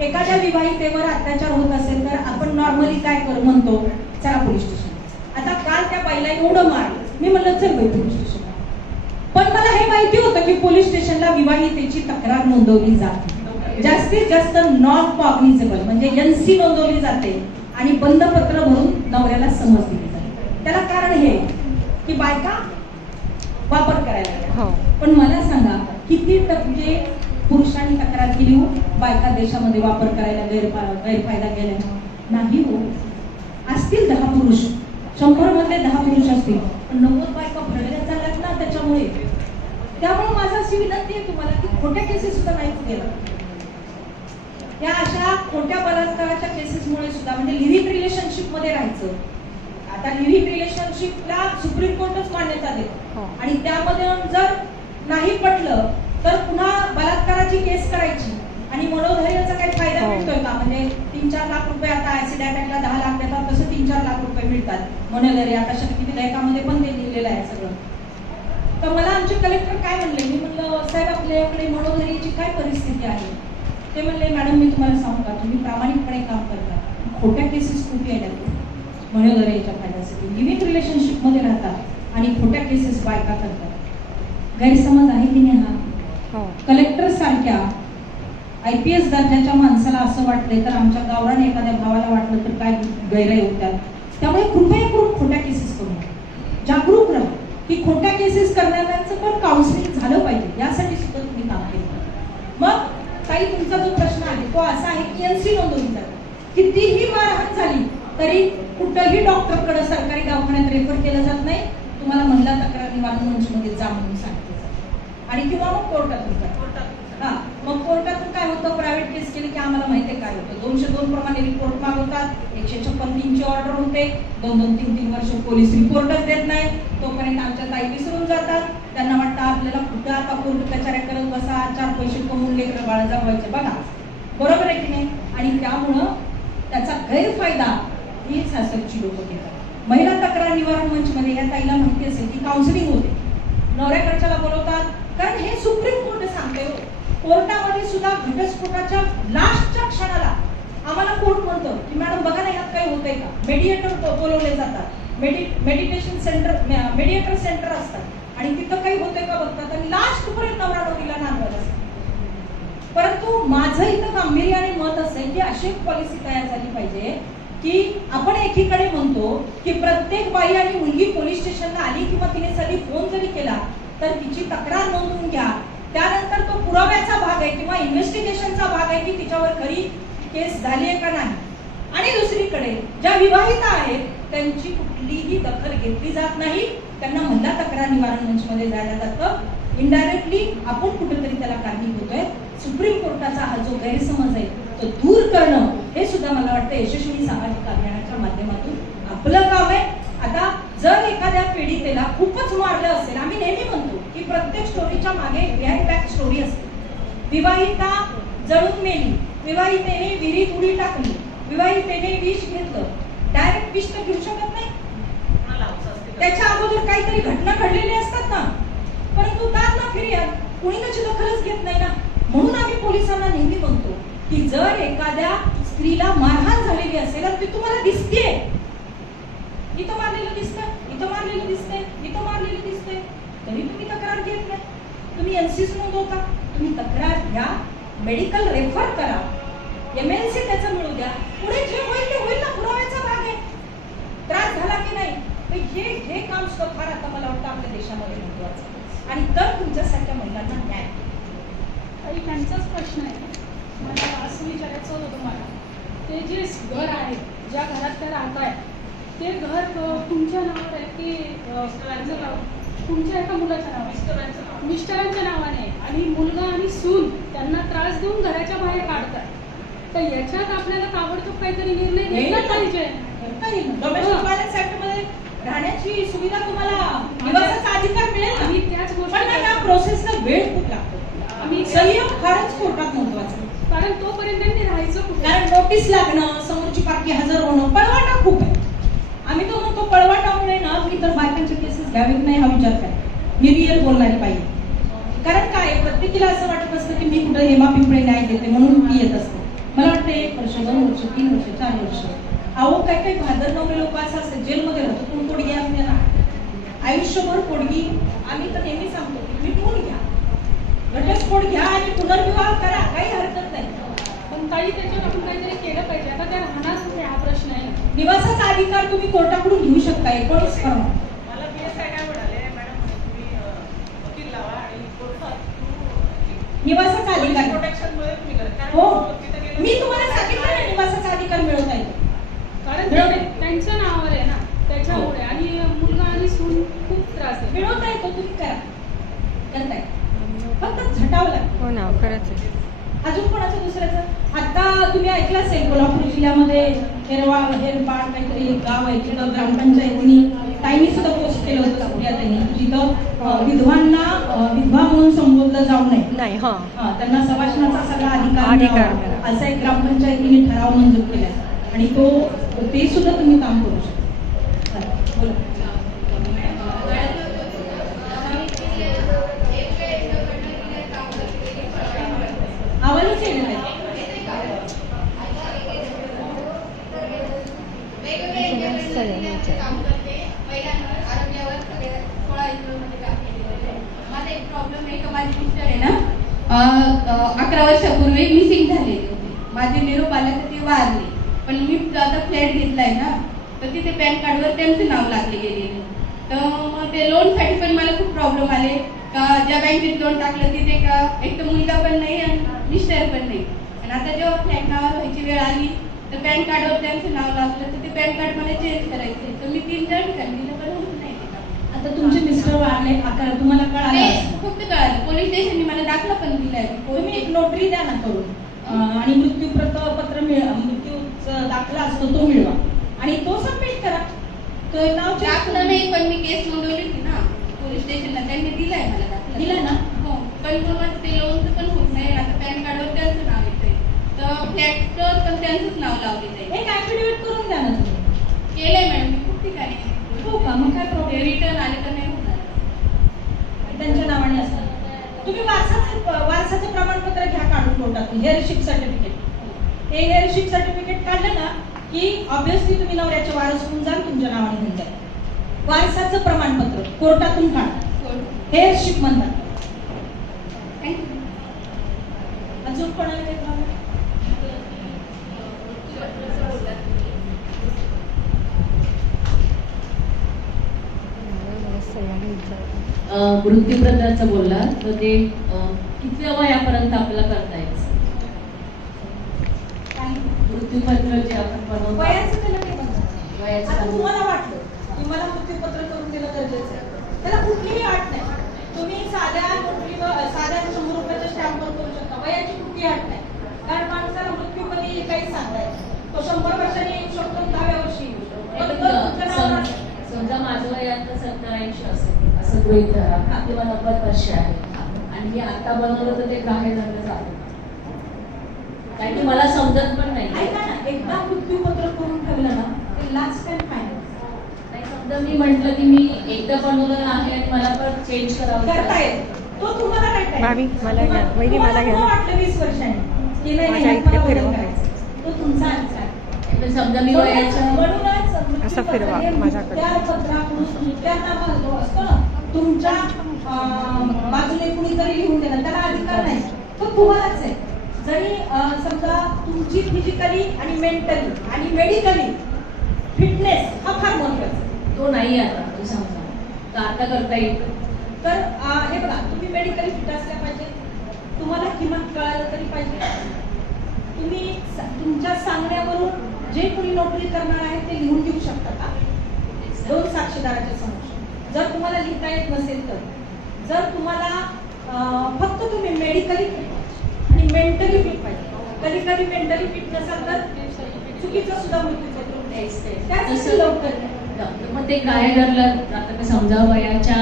एखाद्या विवाहितेवर अत्याचार होत असेल तर आपण नॉर्मली काय म्हणतो, चला पोलीस स्टेशन. आता काल त्या बाईला एवढं मारलं, मी म्हणलं चल बाई पोलीस स्टेशन. पण मला हे माहिती होतं की पोलीस स्टेशनला विवाहितेची तक्रार नोंदवली जाते, जास्तीत जास्त नॉन कॉग्निझेबल म्हणजे NC नोंदवली जाते आणि बंद पत्र भरून नवऱ्याला समज दिली जाते. त्याला कारण हे की बायका वापर करायला. पण मला सांगा किती टक्के पुरुषांनी तक्रार केली हो बायका देशामध्ये वापर करायला गैरफायदा घ्यायला? नाही हो. असतील 10 पुरुष, 100 मधले 10 पुरुष असतील, पण 90 बायका भरल्या चालल्यात ना त्याच्यामुळे. त्यामुळे माझा अशी विनंती आहे तुम्हाला की खोट्या केसेस सुद्धा नाही केलं. त्या अशा खोट्या बलात्काराच्या केसेसमुळे सुद्धा म्हणजे लिव्हिंग रिलेशनशिप मध्ये राहायचं. आता लिव्हिंग रिलेशनशिपला सुप्रीम कोर्टच मान्यता देतो आणि त्यामध्ये जर नाही पटलं तर पुन्हा बलात्काराची केस करायची आणि मनोधैर्याचा काही फायदा हो. मिळतोय का? म्हणजे 3-4 लाख रुपये आता ऍसिड अटॅकला 10 लाख देतात, तसं 3-4 लाख रुपये मिळतात मनोधैर्य. आता शक्ती विधेयकामध्ये पण ते लिहिलेलं आहे सगळं. तर मला आमचे कलेक्टर काय म्हणले, मी म्हणलं साहेब आपल्याकडे मनोधैर्याची काय परिस्थिती आहे? ते म्हणले मॅडम मी तुम्हाला सांगू का, तुम्ही प्रामाणिकपणे काम करता, खोट्या केसेस खूप येतात मनोधैर्याच्या फायद्यासाठी. लिव्हिंग रिलेशनशिप मध्ये राहतात आणि खोट्या केसेस बायका करतात. गैरसमज आहे की नाही हा? हो. कलेक्टर सारख्या IPS दर्जाच्या माणसाला असं वाटलंय तर आमच्या गावरान एखाद्या भावाला वाटलं तर काय गैराई होतात. त्यामुळे कृपया करून खोट्या केसेस करू नका. जागरूक राहा की खोट्या केसेस करणाऱ्यांचं पण काउन्सिलिंग झालं पाहिजे, यासाठी सुद्धा तुम्ही काम केलं. मग ताई तुमचा जो प्रश्न आहे तो असा आहे की NC नोंदवली जाते. कितीही मारहाण झाली तरी कुठंही डॉक्टरकडे सरकारी दवाखान्यात रेफर केलं जात नाही. तुम्हाला महिला तक्रार निवारण मंचमध्ये जा म्हणून सांगितलं जातं आणि किंवा मग कोर्टातून करा. हा, मग कोर्टातून काय होतं, प्रायव्हेट केस केली की आम्हाला माहिती आहे काय होतं. 202 प्रमाणे रिपोर्ट मागवतात, 156 ची ऑर्डर होते, 2-2, 3-3 वर्ष पोलीस रिपोर्टच देत नाही. तोपर्यंत आमच्या ताई विसरून जातात. त्यांना वाटतं आपल्याला कुठं आता कोर्ट कचऱ्या करत बसा, 4 पैसे कमवून लेकरं बाळ जगवायचे. बघा बरोबर आहे की नाही? आणि त्यामुळं त्याचा गैरफायदा ही सासरची लोक घेतात. महिला तक्रार निवारण मंचमध्ये या ताईला माहिती असेल की काउन्सिलिंग होते, नवऱ्याकडच्याला बोलवतात, कारण हे सुप्रीम कोर्ट सांगते. कोर्टामध्ये सुद्धा घटस्फोटाच्या लास्टच्या क्षणाला आम्हाला कोर्ट म्हणतं की मॅडम बघा ना यात काही होतंय का. मेडिएटर बोलवले जातात, मेडिटेशन सेंटर, मेडिएटर सेंटर असतात आणि तिथं काही होतंय का बघतात आणि लास्ट पर्यंत नवरा नवरीला नांदवत असतात. परंतु माझं इथं गांभीर्याने मत असेल की अशी एक पॉलिसी तयार झाली पाहिजे की आपण एकीकडे म्हणतो की प्रत्येक बाई आणि मुलगी पोलीस स्टेशनला आली किंवा तिने कधी फोन जरी केला तर तिची तक्रार नोंदवून घ्या. त्यानंतर तो पुराव्याचा भाग आहे किंवा इन्व्हेस्टिगेशनचा भाग आहे की तिच्यावर खरी केस झाली आहे का नाही. आणि दुसरीकडे ज्या विवाहिता आहेत त्यांची कुठलीही दखल घेतली जात नाही, त्यांना महिला तक्रार निवारण मंचमध्ये जायला जातं. इनडायरेक्टली आपण कुठेतरी त्याला कारणीभूत होतोय. सुप्रीम कोर्टाचा हा जो गैरसमज आहे तो दूर करणं हे सुद्धा मला वाटतं यशस्वी सामाजिक अभियानाच्या माध्यमातून आपलं काम आहे. आता जर एखाद्या पीडितेला खूपच मारलं असेल, आम्ही नेहमी म्हणतो की प्रत्येक स्टोरीच्या मागे बिहाइंड बॅक स्टोरी असते. विवाहिता जळून मेली, विवाहितेने विहिरीत उडी टाकली, विवाहितेने विष घेतलं, डायरेक्ट विष तर घेऊ शकत नाही. त्याच्या अगोदर काहीतरी घटना घडलेली असतात ना, परंतु दाद ना फिर्याद कुणी त्याची दखलच घेत नाही ना. म्हणून आम्ही पोलिसांना नेहमी म्हणतो की जर एखाद्या स्त्रीला मारहाण झालेली असेल आणि ती तुम्हाला दिसतेय, इथं मारलेलं दिसतं, इथं मारलेलं दिसतंय, इथं मारलेलं दिसतंय, तरी तुम्ही तक्रार घेत नाही. तुम्ही NCs नोंदवता, तुम्ही तक्रार घ्या, मेडिकल रेफर करा, MLC त्याचं मिळू द्या, पुढे जे होईल ते होईल ना, पुराव्याचा भाग आहे. त्रास झाला की नाही हे काम सुद्धा फार आता मला वाटतं आपल्या देशामध्ये महत्वाचं आणि तर तुमच्यासारख्या महिलांना न्याय. आणि त्यांचाच प्रश्न आहे. मला असं विचारायचं होतं मला, ते जे घर आहे, ज्या घरात त्या राहत आहेत ते घर तुमच्या नावावर आहे की तुमच्या एका मुलाच्या नावावर? मिस्टरांच्या नावाने. आणि मुलगा आणि सून त्यांना त्रास देऊन घराच्या बाहेर काढतात. तर याच्यात आपल्याला ताबडतोब काहीतरी निर्णय घेतला पाहिजे. डोमेस्टिक व्हायलन्स ऍक्ट मध्ये राहण्याची सुविधा तुम्हाला निवासाचा अधिकार मिळेल. आम्ही त्याच पण गोष्टी या प्रोसेसला वेळ खूप लागतो. आम्ही संयम फारच कोर्टात महत्वाचा. कारण तोपर्यंत त्यांनी राहायचं कुठे? कारण नोटीस लागणं, समोरची पार्टी हजर होणं, पळवाटा खूप आहे. आम्ही तो म्हणतो पळवाटामुळे ना मी तर बायकांचे केसेस घ्यावेत नाही हा विचार करा. मी रिअल बोलणारी पाहिजे. कारण काय प्रत्येकीला असं वाटत असतं की मी कुठे हेमा पिंपळे न्याय देते म्हणून मी येत असते. मला वाटतं 1 वर्ष, 2 वर्ष, 3 वर्ष, 4 वर्ष. अहो काही भादरनवरे लोक असं असतात जेलमध्ये राहतो, कोण पोडगी असते ना, आयुष्यभर पोडगी. आम्ही तर नेहमी सांगतो की मिटवून घ्या, घटस्फोट घ्या आणि पुनर्विवाह करा, काही हरकत नाही. पण ताई त्याच्यावर आपण काहीतरी केलं पाहिजे. आता त्या राहणार कुठे हा प्रश्न आहे. निवासाचा अधिकार तुम्ही कोर्टाकडून घेऊ शकता. 19 फॉर्म मला PSI काय म्हणाले, मॅडम तुम्ही वकील लावा आणि कोर्टात निवासाचा अधिकार प्रोटेक्शनमुळे तुम्ही करा. कारण हो, तिथं गेलं मी तुम्हाला सांगितलं ना निवासाचा अधिकार मिळवता येतो. कारण त्यांच्या नावावर आहे ना, त्याच्यामुळे. आणि मुलगा आणि सून खूप त्रास देतात. मिळवता येतो, तुम्ही करा, करताय, फक्त झटावं लागतं. हो ना, खरंच आहे. अजून कोणाचं दुसऱ्याचं आता तुम्ही ऐकलं असेल कोल्हापूर जिल्ह्यामध्ये हेरबाड काहीतरी एक गाव आहे तिथं ग्रामपंचायतीने ताईंनी सुद्धा पोस्ट केलं होतं सुप्रियाताईंनी, की जिथं विधवांना विधवा म्हणून संबोधलं जाऊ नये, नाही हां त्यांना सभाषणाचा सगळा अधिकार अधिकार मिळावा, मिळावा. असा एक ग्रामपंचायतीने ठराव मंजूर केला आणि ते सुद्धा तुम्ही काम करू शकता. बोला. आवाजच येत नाही. माझा एक प्रॉब्लेम आहे का माझे मिस्टर आहे ना 11 वर्षापूर्वी मिसिंग झालेले होते. माझे निरोप आला तर ते वारले, पण मी आता फ्लॅट घेतलाय ना तर तिथे पॅन कार्डवर त्यांचं नाव लागले गेलेले. तर मग ते लोनसाठी पण मला खूप प्रॉब्लेम आले का ज्या बँकेत लोन टाकलं तिथे का एक तर मुलगा पण नाही आणि मिस्टर पण नाही. आणि आता जेव्हा फ्लॅट नावावर व्हायची वेळ आली तर पॅन कार्डवर त्यांचं नाव लागलं तर ते पॅन कार्ड मला चेंज करायचं तर मी 3-4 ठिकाणी दिलं पण होत नाही ते काम. आता तुमचे मिस्टर वारले, तुम्हाला कळालं ते असेल. फक्त कळालं, पोलीस स्टेशनने मला दाखला पण दिलाय. तुम्ही एक नोटरी द्या ना करून आणि मृत्यूपत्र मृत्यूचा दाखला असतो तो मिळवा आणि तो सबमिट करा. तो नाव दाखला नाही पण मी केस नोंदवली होती ना पोलीस स्टेशनला, त्यांनी दिलाय मला दाखला. दिला ना? हो, पण मग माझं ते लोनचं पण होत नाही. आता पॅन कार्डवर त्यांचं नाव येतंय तर फ्लॅटवर पण त्यांचंच नाव लावलेलं आहे. एक ऍफिडेव्हिट करून द्या ना तुम्ही. केलंय मॅडम मी खूप ठिकाणी. हो का? मग काय प्रॉब्लेम? रिटर्न आले तर नाही होणार. त्यांच्या नावाने असतात. तुम्ही वारसाचं प्रमाणपत्र घ्या काढून कोर्टातून, हेअरशिप सर्टिफिकेट. हे हेअरशिप सर्टिफिकेट काढलं ना की ऑब्व्हियसली तुम्ही नवऱ्याचे वारस होऊन जाल, तुमच्या नावाने होऊन जाईल. वारसाचं प्रमाणपत्र कोर्टातून काढा, हेअरशिप म्हणतात. थँक्यू. अजून कोणाला काही प्रॉब्लेम? मृत्यूपत्राचं बोलला तर ते किती वयापर्यंत आपल्याला करता येईल? मृत्यूपत्र जे आपण बनवतो वयाचं त्याला काही बंधन नाही. वयाचं आता बंधन. तुम्हाला वाटलं की मला मृत्यूपत्र करून दिलं गरजेचं आहे, त्याला कुठलीही अट नाही. तुम्ही साध्या नोटरीवर साध्या 100 रुपयाच्या स्टॅम्पवर करू शकता. वयाची कुठलीही अट नाही, कारण माणसाला मृत्यू कधी काही सांगताय. तो 100 वर्षांनी येऊ शकतो, 10व्या वर्षी येऊ शकतो. फक्त तुमच्या नावावर समजा माझं वय आता 70-80 असेल असं गृहीत धरा किंवा 90 वर्ष आहे आणि मी आता बनवलं तर ते ग्राह्य धरलं जातं, कारण की मला समजत पण नाही. ऐका ना, एकदा मृत्यूपत्र करून ठेवलं ना ते लास्ट टाइम फायनल. नाही, समजा मी म्हटलं की मी एकदा बनवलं आहे आणि मला पण चेंज करावं करता येत तो तुम्हाला करता येईल. भाभी, मला घ्या. वहिनी, मला घ्या. तुम्हाला वाटलं 20 वर्षांनी की नाही माझ्या नाही, इकडे मला फिरवा. बदल करायचा, तो तुमचा अधिकार आहे. पण समजा मी वयाच्या म्हणूनच असं फिरवा माझ्याकडे. त्या पत्रातून त्या नावाला असतो ना तुमच्या बाजूने कुणीतरी लिहून देणार, त्याला अधिकार नाही, तो तुम्हालाच आहे. जरी समजा तुमची फिजिकली आणि मेंटली आणि मेडिकली फिटनेस हा फार महत्वाचा आहे. तो नाही आता समजा तर आता करता येईल. तर हे बघा, तुम्ही मेडिकली फिट असल्या पाहिजे, तुम्हाला किमान कळालं तरी पाहिजे. तुम्ही तुमच्या सांगण्यावरून जे कोणी नोकरी करणार आहे ते लिहून घेऊ शकता का 2 साक्षीदाराच्या समोर? जर तुम्हाला लिहिता येत नसेल तर, जर तुम्हाला फक्त तुम्ही मेडिकली फिट आणि मेंटली फिट पाहिजे. कधी कधी मेंटली फिट नसाल तर चुकीचं सुद्धा मृत्यूपत्र द्यायचं, त्यासाठी लवकर. मग ते काय ठरलं आता ते समजा वयाच्या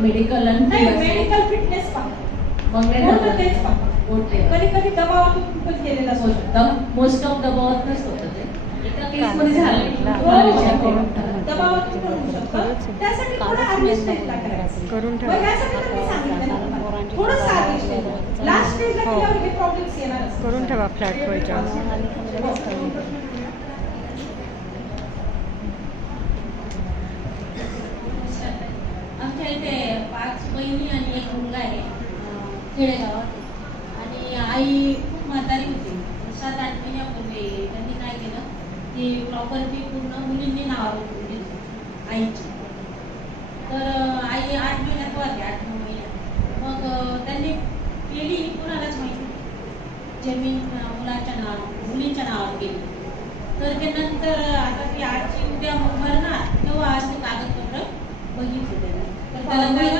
मेडिकल नाही, मेडिकल फिटनेस पाहतो. मग तेच पाहतो. कधी कधी दबावातून खूपच गेलेला असतो. मोस्ट ऑफ दबावातच होतं ते. एका केसमध्ये झालं दबावातून पण होऊ शकतं. त्यासाठी थोडं अर्ली स्टेजला करायचं. करून ठेवा. मग यासाठी तर मी सांगितलं ना तुम्हाला, थोडंसं अर्ली स्टेजला. लास्ट स्टेजला हो. केल्यावर हे प्रॉब्लेम्स येणार असतात. करून ठेवा फ्लॅट व्हायच्या. आमच्या इथे 5 बहिणी आणि 1 मुलगा आहे खेडेगावात. आणि आई खूप म्हातारी होती. 7-8 महिन्यापूर्वी त्यांनी काय केलं की प्रॉपर्टी पूर्ण मुलींनी नावावर करून घेतली आईची. तर आई 8 महिन्यात वारली, 8-9 महिन्यात. मग त्यांनी केली कुणालाच माहिती, जमीन मुलाच्या नावावर मुलींच्या नावावर केली. तर ते नंतर आता ती आजची उद्या मरणार तेव्हा आज ते कागदपत्र बघितले त्यांनी. तर त्याला काय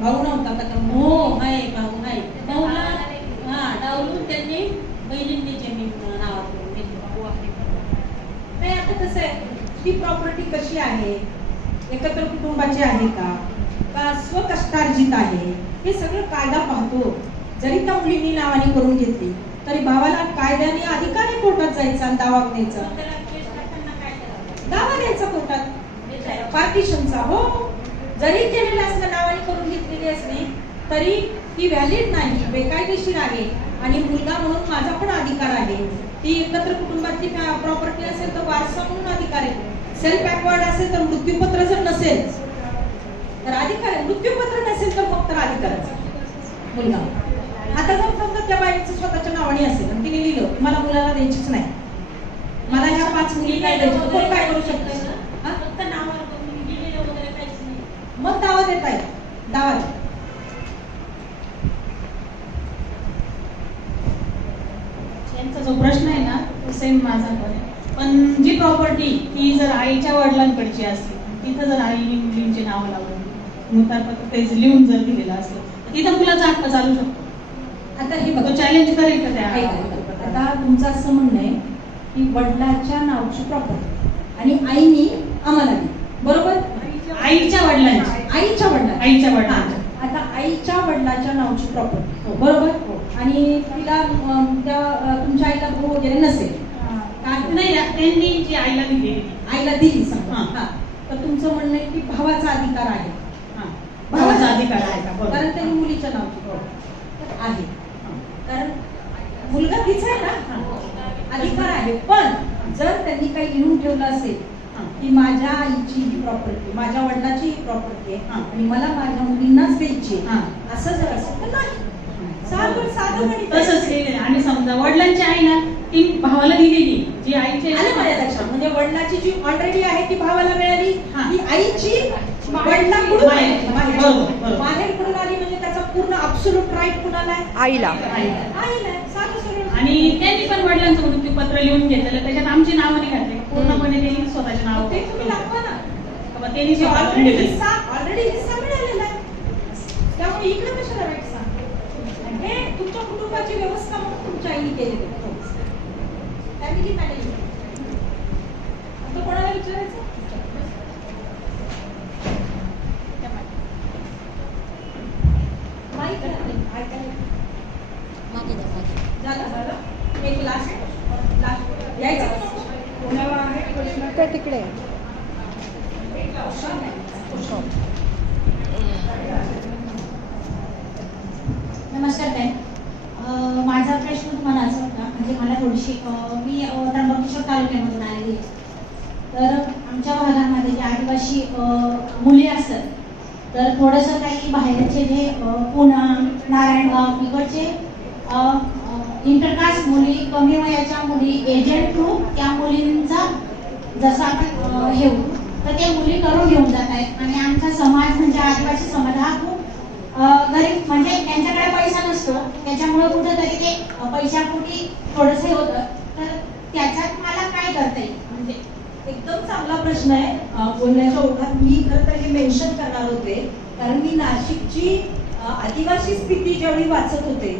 भाऊ नव्हता का? हो आहे, भाऊ आहे. भाऊला डावलून त्यांनी बहिणींनी जमीन नावावर करून घेतली. नाही, आता कसं आहे, ती प्रॉपर्टी कशी आहे, एकत्र कुटुंबाचे आहे का स्वकष्टार्जित आहे, हे सगळं कायदा पाहतो. जरी त्या मुलींनी नावाने करून घेतली तरी भावाला कायद्याने अधिकार आहे कोर्टात जायचा आणि दावा द्यायचा. त्याला केस टाकताना काय करावं? दावा द्यायचा कोर्टात पार्टिशनचा. हो, जरी केलेलं असलं, नावाने करून घेतलेली असली तरी ती व्हॅलिड नाही, बेकायदेशीर आहे. आणि मुलगा म्हणून माझा पण अधिकार आहे. ती एकत्र कुटुंबातली प्रॉपर्टी असेल तर वारसा म्हणून अधिकार आहे. सेल्फ बॅकवर्ड असेल तर, मृत्यूपत्र जर नसेल तर अधिकार आहे, मृत्यूपत्र नसेल तर फक्त अधिकाराचा मुलगा. आता जर समजा त्या बाईचं स्वतःच्या नावाने असेल आणि तिने लिहिलं मला मुलाला द्यायचीच नाही, मला ह्या 5 मुली काय द्यायची, कोण काय करू शकतं? फक्त नावावर करून गेलेलं वगैरे काहीच नाही. मग दावा देता येईल. दावा द्या. यांचा जो प्रश्न आहे ना तो सेम माझा पण आहे. पण जी प्रॉपर्टी ही जर आईच्या वडिलांकडची असली, तिथं जर आईने मुलींचे नाव लावलं, मृतार्पत्र तेच लिहून जर दिलेलं असलं, तर तिथं मुलाचा हक्क चालू शकतो. आता हे बघा, तो चॅलेंज करेल का त्या? आता तुमचं असं म्हणणं आहे की वडिलाच्या नावची प्रॉपर्टी आणि आईनी आम्हाला दिली, बरोबर? आईच्या वडिलांची. आईच्या वडिला आईच्या वडिलांची. आता आईच्या वडिलाच्या नावची प्रॉपर्टी, बरोबर? आणि तिला त्या तुमच्या आईला भाऊ वगैरे नसेल, नाही, त्यांनी जी आईला दिली, आईला दिली समजा, तर तुमचं म्हणणं आहे की भावाचा अधिकार आहे. भावाचा अधिकार आहे का? बरोबर. कारण त्यांनी मुलीच्या नावची आहे, कारण मुलगा तिचा आहे ना, अधिकार आहे. पण जर त्यांनी काही लिहून ठेवलं असेल की माझ्या आईची ही प्रॉपर्टी, माझ्या वडिलाची ही प्रॉपर्टी आहे आणि मला माझ्या मुलींनाच द्यायची, असं जर असेल तर नाही. साधं गणित आहे. तसंच केलेलं. आणि समजा वडिलांची आई ना ती भावाला दिलेली, जी आईची आलं माझ्या लक्षात. म्हणजे वडिलाची जी ऑलरेडी आहे ती भावाला मिळाली, ती आईची वडिलांकडून माहेरकडून आली, म्हणजे त्याचा पूर्ण अब्सोल्यूट राईट कुणाला आहे? आईला. आईला. साधं सरळ. आणि त्यांनी पण वडिलांचं मृत्यूपत्र लिहून घेतलेलं, त्याच्यात आमची नावं नाही घातली, पूर्णपणे त्यांनी स्वतःचे नाव. ते तुम्ही दाखवा ना. त्यांनी जे ऑलरेडी हिस्सा मिळालेला आहे, त्यामुळे इकडे कशाला वाईट सांग. हे तुमच्या कुटुंबाची व्यवस्था म्हणून तुमच्या आईने केलेली आहे. Family management. आता कोणाला विचारायचं? माहिती झालं. एक लास्ट यायचं कोणाला आहे प्रश्न? ते तिकडे नमस्कार ताई. माझा प्रश्न तुम्हाला असा होता, म्हणजे मला थोडीशी मी त्र्यंबकेश्वर तालुक्यामधून आलेली आहे. तर आमच्या भागामध्ये जे आदिवासी मुली असतात, तर थोडंसं काही बाहेरचे जे पुणा, नारायणगाव इकडचे इंटरकास्ट मुली, कमी वयाच्या मुली, एजंट थ्रू त्या मुलींचा जसं आपण हे होतो तर त्या मुली करून घेऊन जात आहेत. आणि आमचा समाज म्हणजे आदिवासी समाज हा खूप गरीब, म्हणजे त्यांच्याकडे पैसा नसतो, त्याच्यामुळे कुठेतरी ते पैशापोटी थोडंसं होतं. तर त्याच्यात मला काय करता येईल? म्हणजे एकदम चांगला प्रश्न आहे. बोलण्याच्या ओघात मी खरं तर हे मेन्शन करणार होते, कारण मी नाशिकची आदिवासी स्थिती ज्यावेळी वाचत होते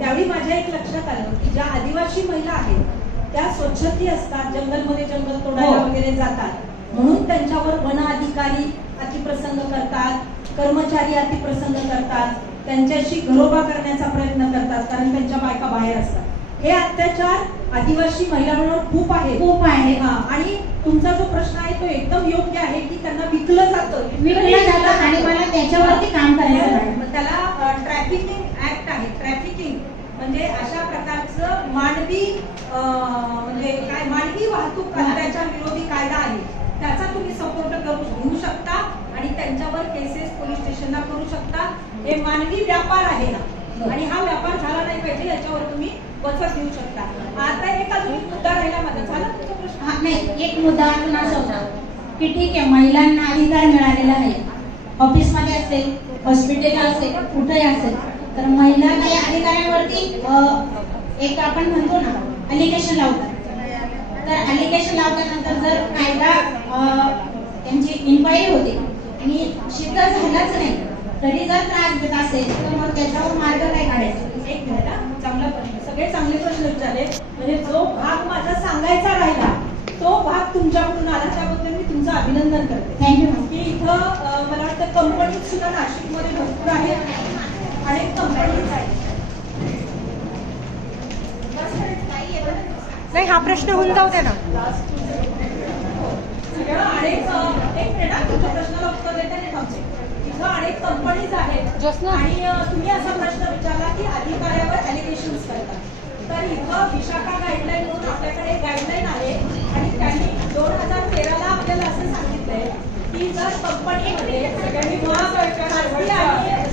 त्यावेळी माझ्या एक लक्षात आलं की ज्या आदिवासी महिला आहेत त्या स्वच्छती असतात, जंगलमध्ये जंगल तोडायला वगैरे जातात, म्हणून त्यांच्यावर वन अधिकारी अतिप्रसंग करतात, कर्मचारी अतिप्रसंग करतात, त्यांच्याशी घरोबा करण्याचा प्रयत्न करतात, कारण त्यांच्या बायका बाहेर असतात. हे अत्याचार आदिवासी महिलांवर खूप आहे. आणि तुमचा जो प्रश्न आहे तो एकदम योग्य आहे की त्यांना विकलं जातं आणि मला त्याच्यावरती काम करायचं आहे. त्याला ट्रॅफिकिंग ऍक्ट आहे. ट्रॅफिकिंग म्हणजे अशा प्रकारचं मानवी म्हणजे काय मानवी वाहतूक त्याच्या विरोधी कायदा आहे, त्याचा तुम्ही सपोर्ट घेऊ शकता आणि त्यांच्यावर केसेस पोलीस स्टेशनला करू शकता. हे मानवी व्यापार आहे ना, आणि हा व्यापार झाला नाही पाहिजे याच्यावर तुम्ही वचक घेऊ शकता. आता एक अजून मुद्दा राहिला माझा. झाला तुमचा प्रश्न? नाही, एक मुद्दा अजून असा होता की ठीक आहे, महिलांना अधिकार मिळालेला आहे, ऑफिसमध्ये असेल, हॉस्पिटल असेल, कुठेही असेल, तर महिला त्या अधिकाऱ्यांवरती एक आपण म्हणतो ना अलिगेशन लावतात. तर अलिगेशन लावल्यानंतर जर कायदा त्यांची इन्क्वायरी होते आणि शिस्त झालाच नाही तरी जर त्रास देत असेल तर मग त्याच्यावर मार्ग काय काढायचा? एक मिनिट. चांगला प्रश्न. सगळे चांगले प्रश्न विचारले. म्हणजे जो भाग माझा सांगायचा राहिला तो भाग तुमच्याकडून आला, त्याबद्दल मी तुमचं अभिनंदन करते. थँक्यू. की इथं मला वाटतं कंपनीज सुद्धा नाशिकमध्ये भरपूर आहेत, अनेक कंपनीज आहेत. नाही, हा प्रश्न होऊन जाऊ दे ना. सगळं अनेक एक मिनिट हा, तुमच्या प्रश्नाला उत्तर देता नाही थांबते. इथं अनेक कंपनीज आहेत आणि तुम्ही असा प्रश्न विचारला की अधिकाऱ्यावर ॲलिगेशन्स करतात. तर इथं विशाखा गाईडलाईन म्हणून आपल्याकडे गाईडलाईन आहे आणि त्यांनी 2013ला आपल्याला असं सांगितलंय की जर कंपनीमध्ये खाजगी आणि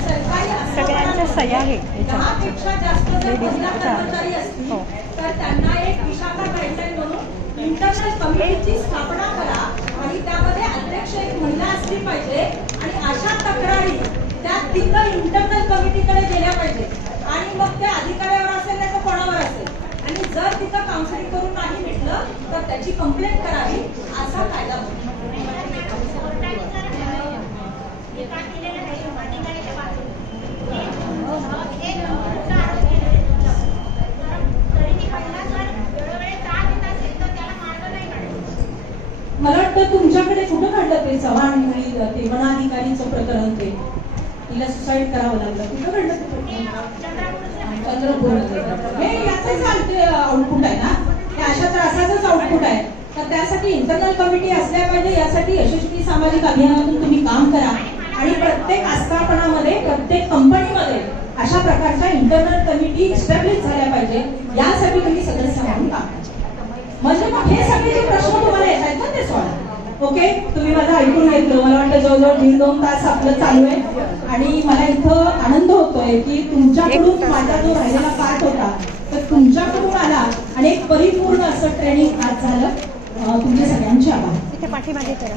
सरकारी सगळ्यांच्या सह्या आहे 10पेक्षा जास्त जर महिला कर्मचारी असतील तर त्यांना एक विशाखा गाईडलाईन म्हणून इंटरनल कमिटीची स्थापना करा आणि त्यामध्ये अध्यक्ष एक महिला असली पाहिजे आणि अशा तक्रारी त्या तिथं इंटरनल कमिटीकडे गेल्या पाहिजे आणि मग त्या अधिकाऱ्यावर असेल नाही तर कोणावर असेल आणि जर तिथं काउन्सिलिंग करून नाही भेटलं तर त्याची कंप्लेंट करावी असा कायदा होतो. मला वाटतं तुमच्याकडे कुठं घडलं ते चव्हाण मुली ते वनाधिकारीचं प्रकरण, ते तिला सुसाईड करावं लागलं, कुठं घडलं ते? चंद्रपूरमध्ये. हे याचंच आउटपुट आहे ना, हे अशा त्रासाचंच आउटपुट आहे. तर त्यासाठी इंटरनल कमिटी असल्या पाहिजे. यासाठी यशस्वी सामाजिक अभियानातून तुम्ही काम करा आणि प्रत्येक आस्थापनामध्ये प्रत्येक कंपनीमध्ये अशा प्रकारच्या इंटरनल कमिटी इस्टॅब्लिश झाल्या पाहिजे. यासाठी तुम्ही सदस्य म्हणून काम करा. म्हणजे मग हे सगळे जे प्रश्न तुम्हाला येत आहेत ना ते सॉल्व. ओके, तुम्ही माझं ऐकून घेतलं. मला वाटतं जवळजवळ 1.5-2 तास आपलं चालू आहे आणि मला इथं आनंद होतोय की तुमच्याकडून माझा जो राहिलेला पार्ट होता तर तुमच्याकडून आला आणि एक परिपूर्ण असं ट्रेनिंग आज झालं. तुमच्या सगळ्यांचे आभार. इथे पाठीमागे करा.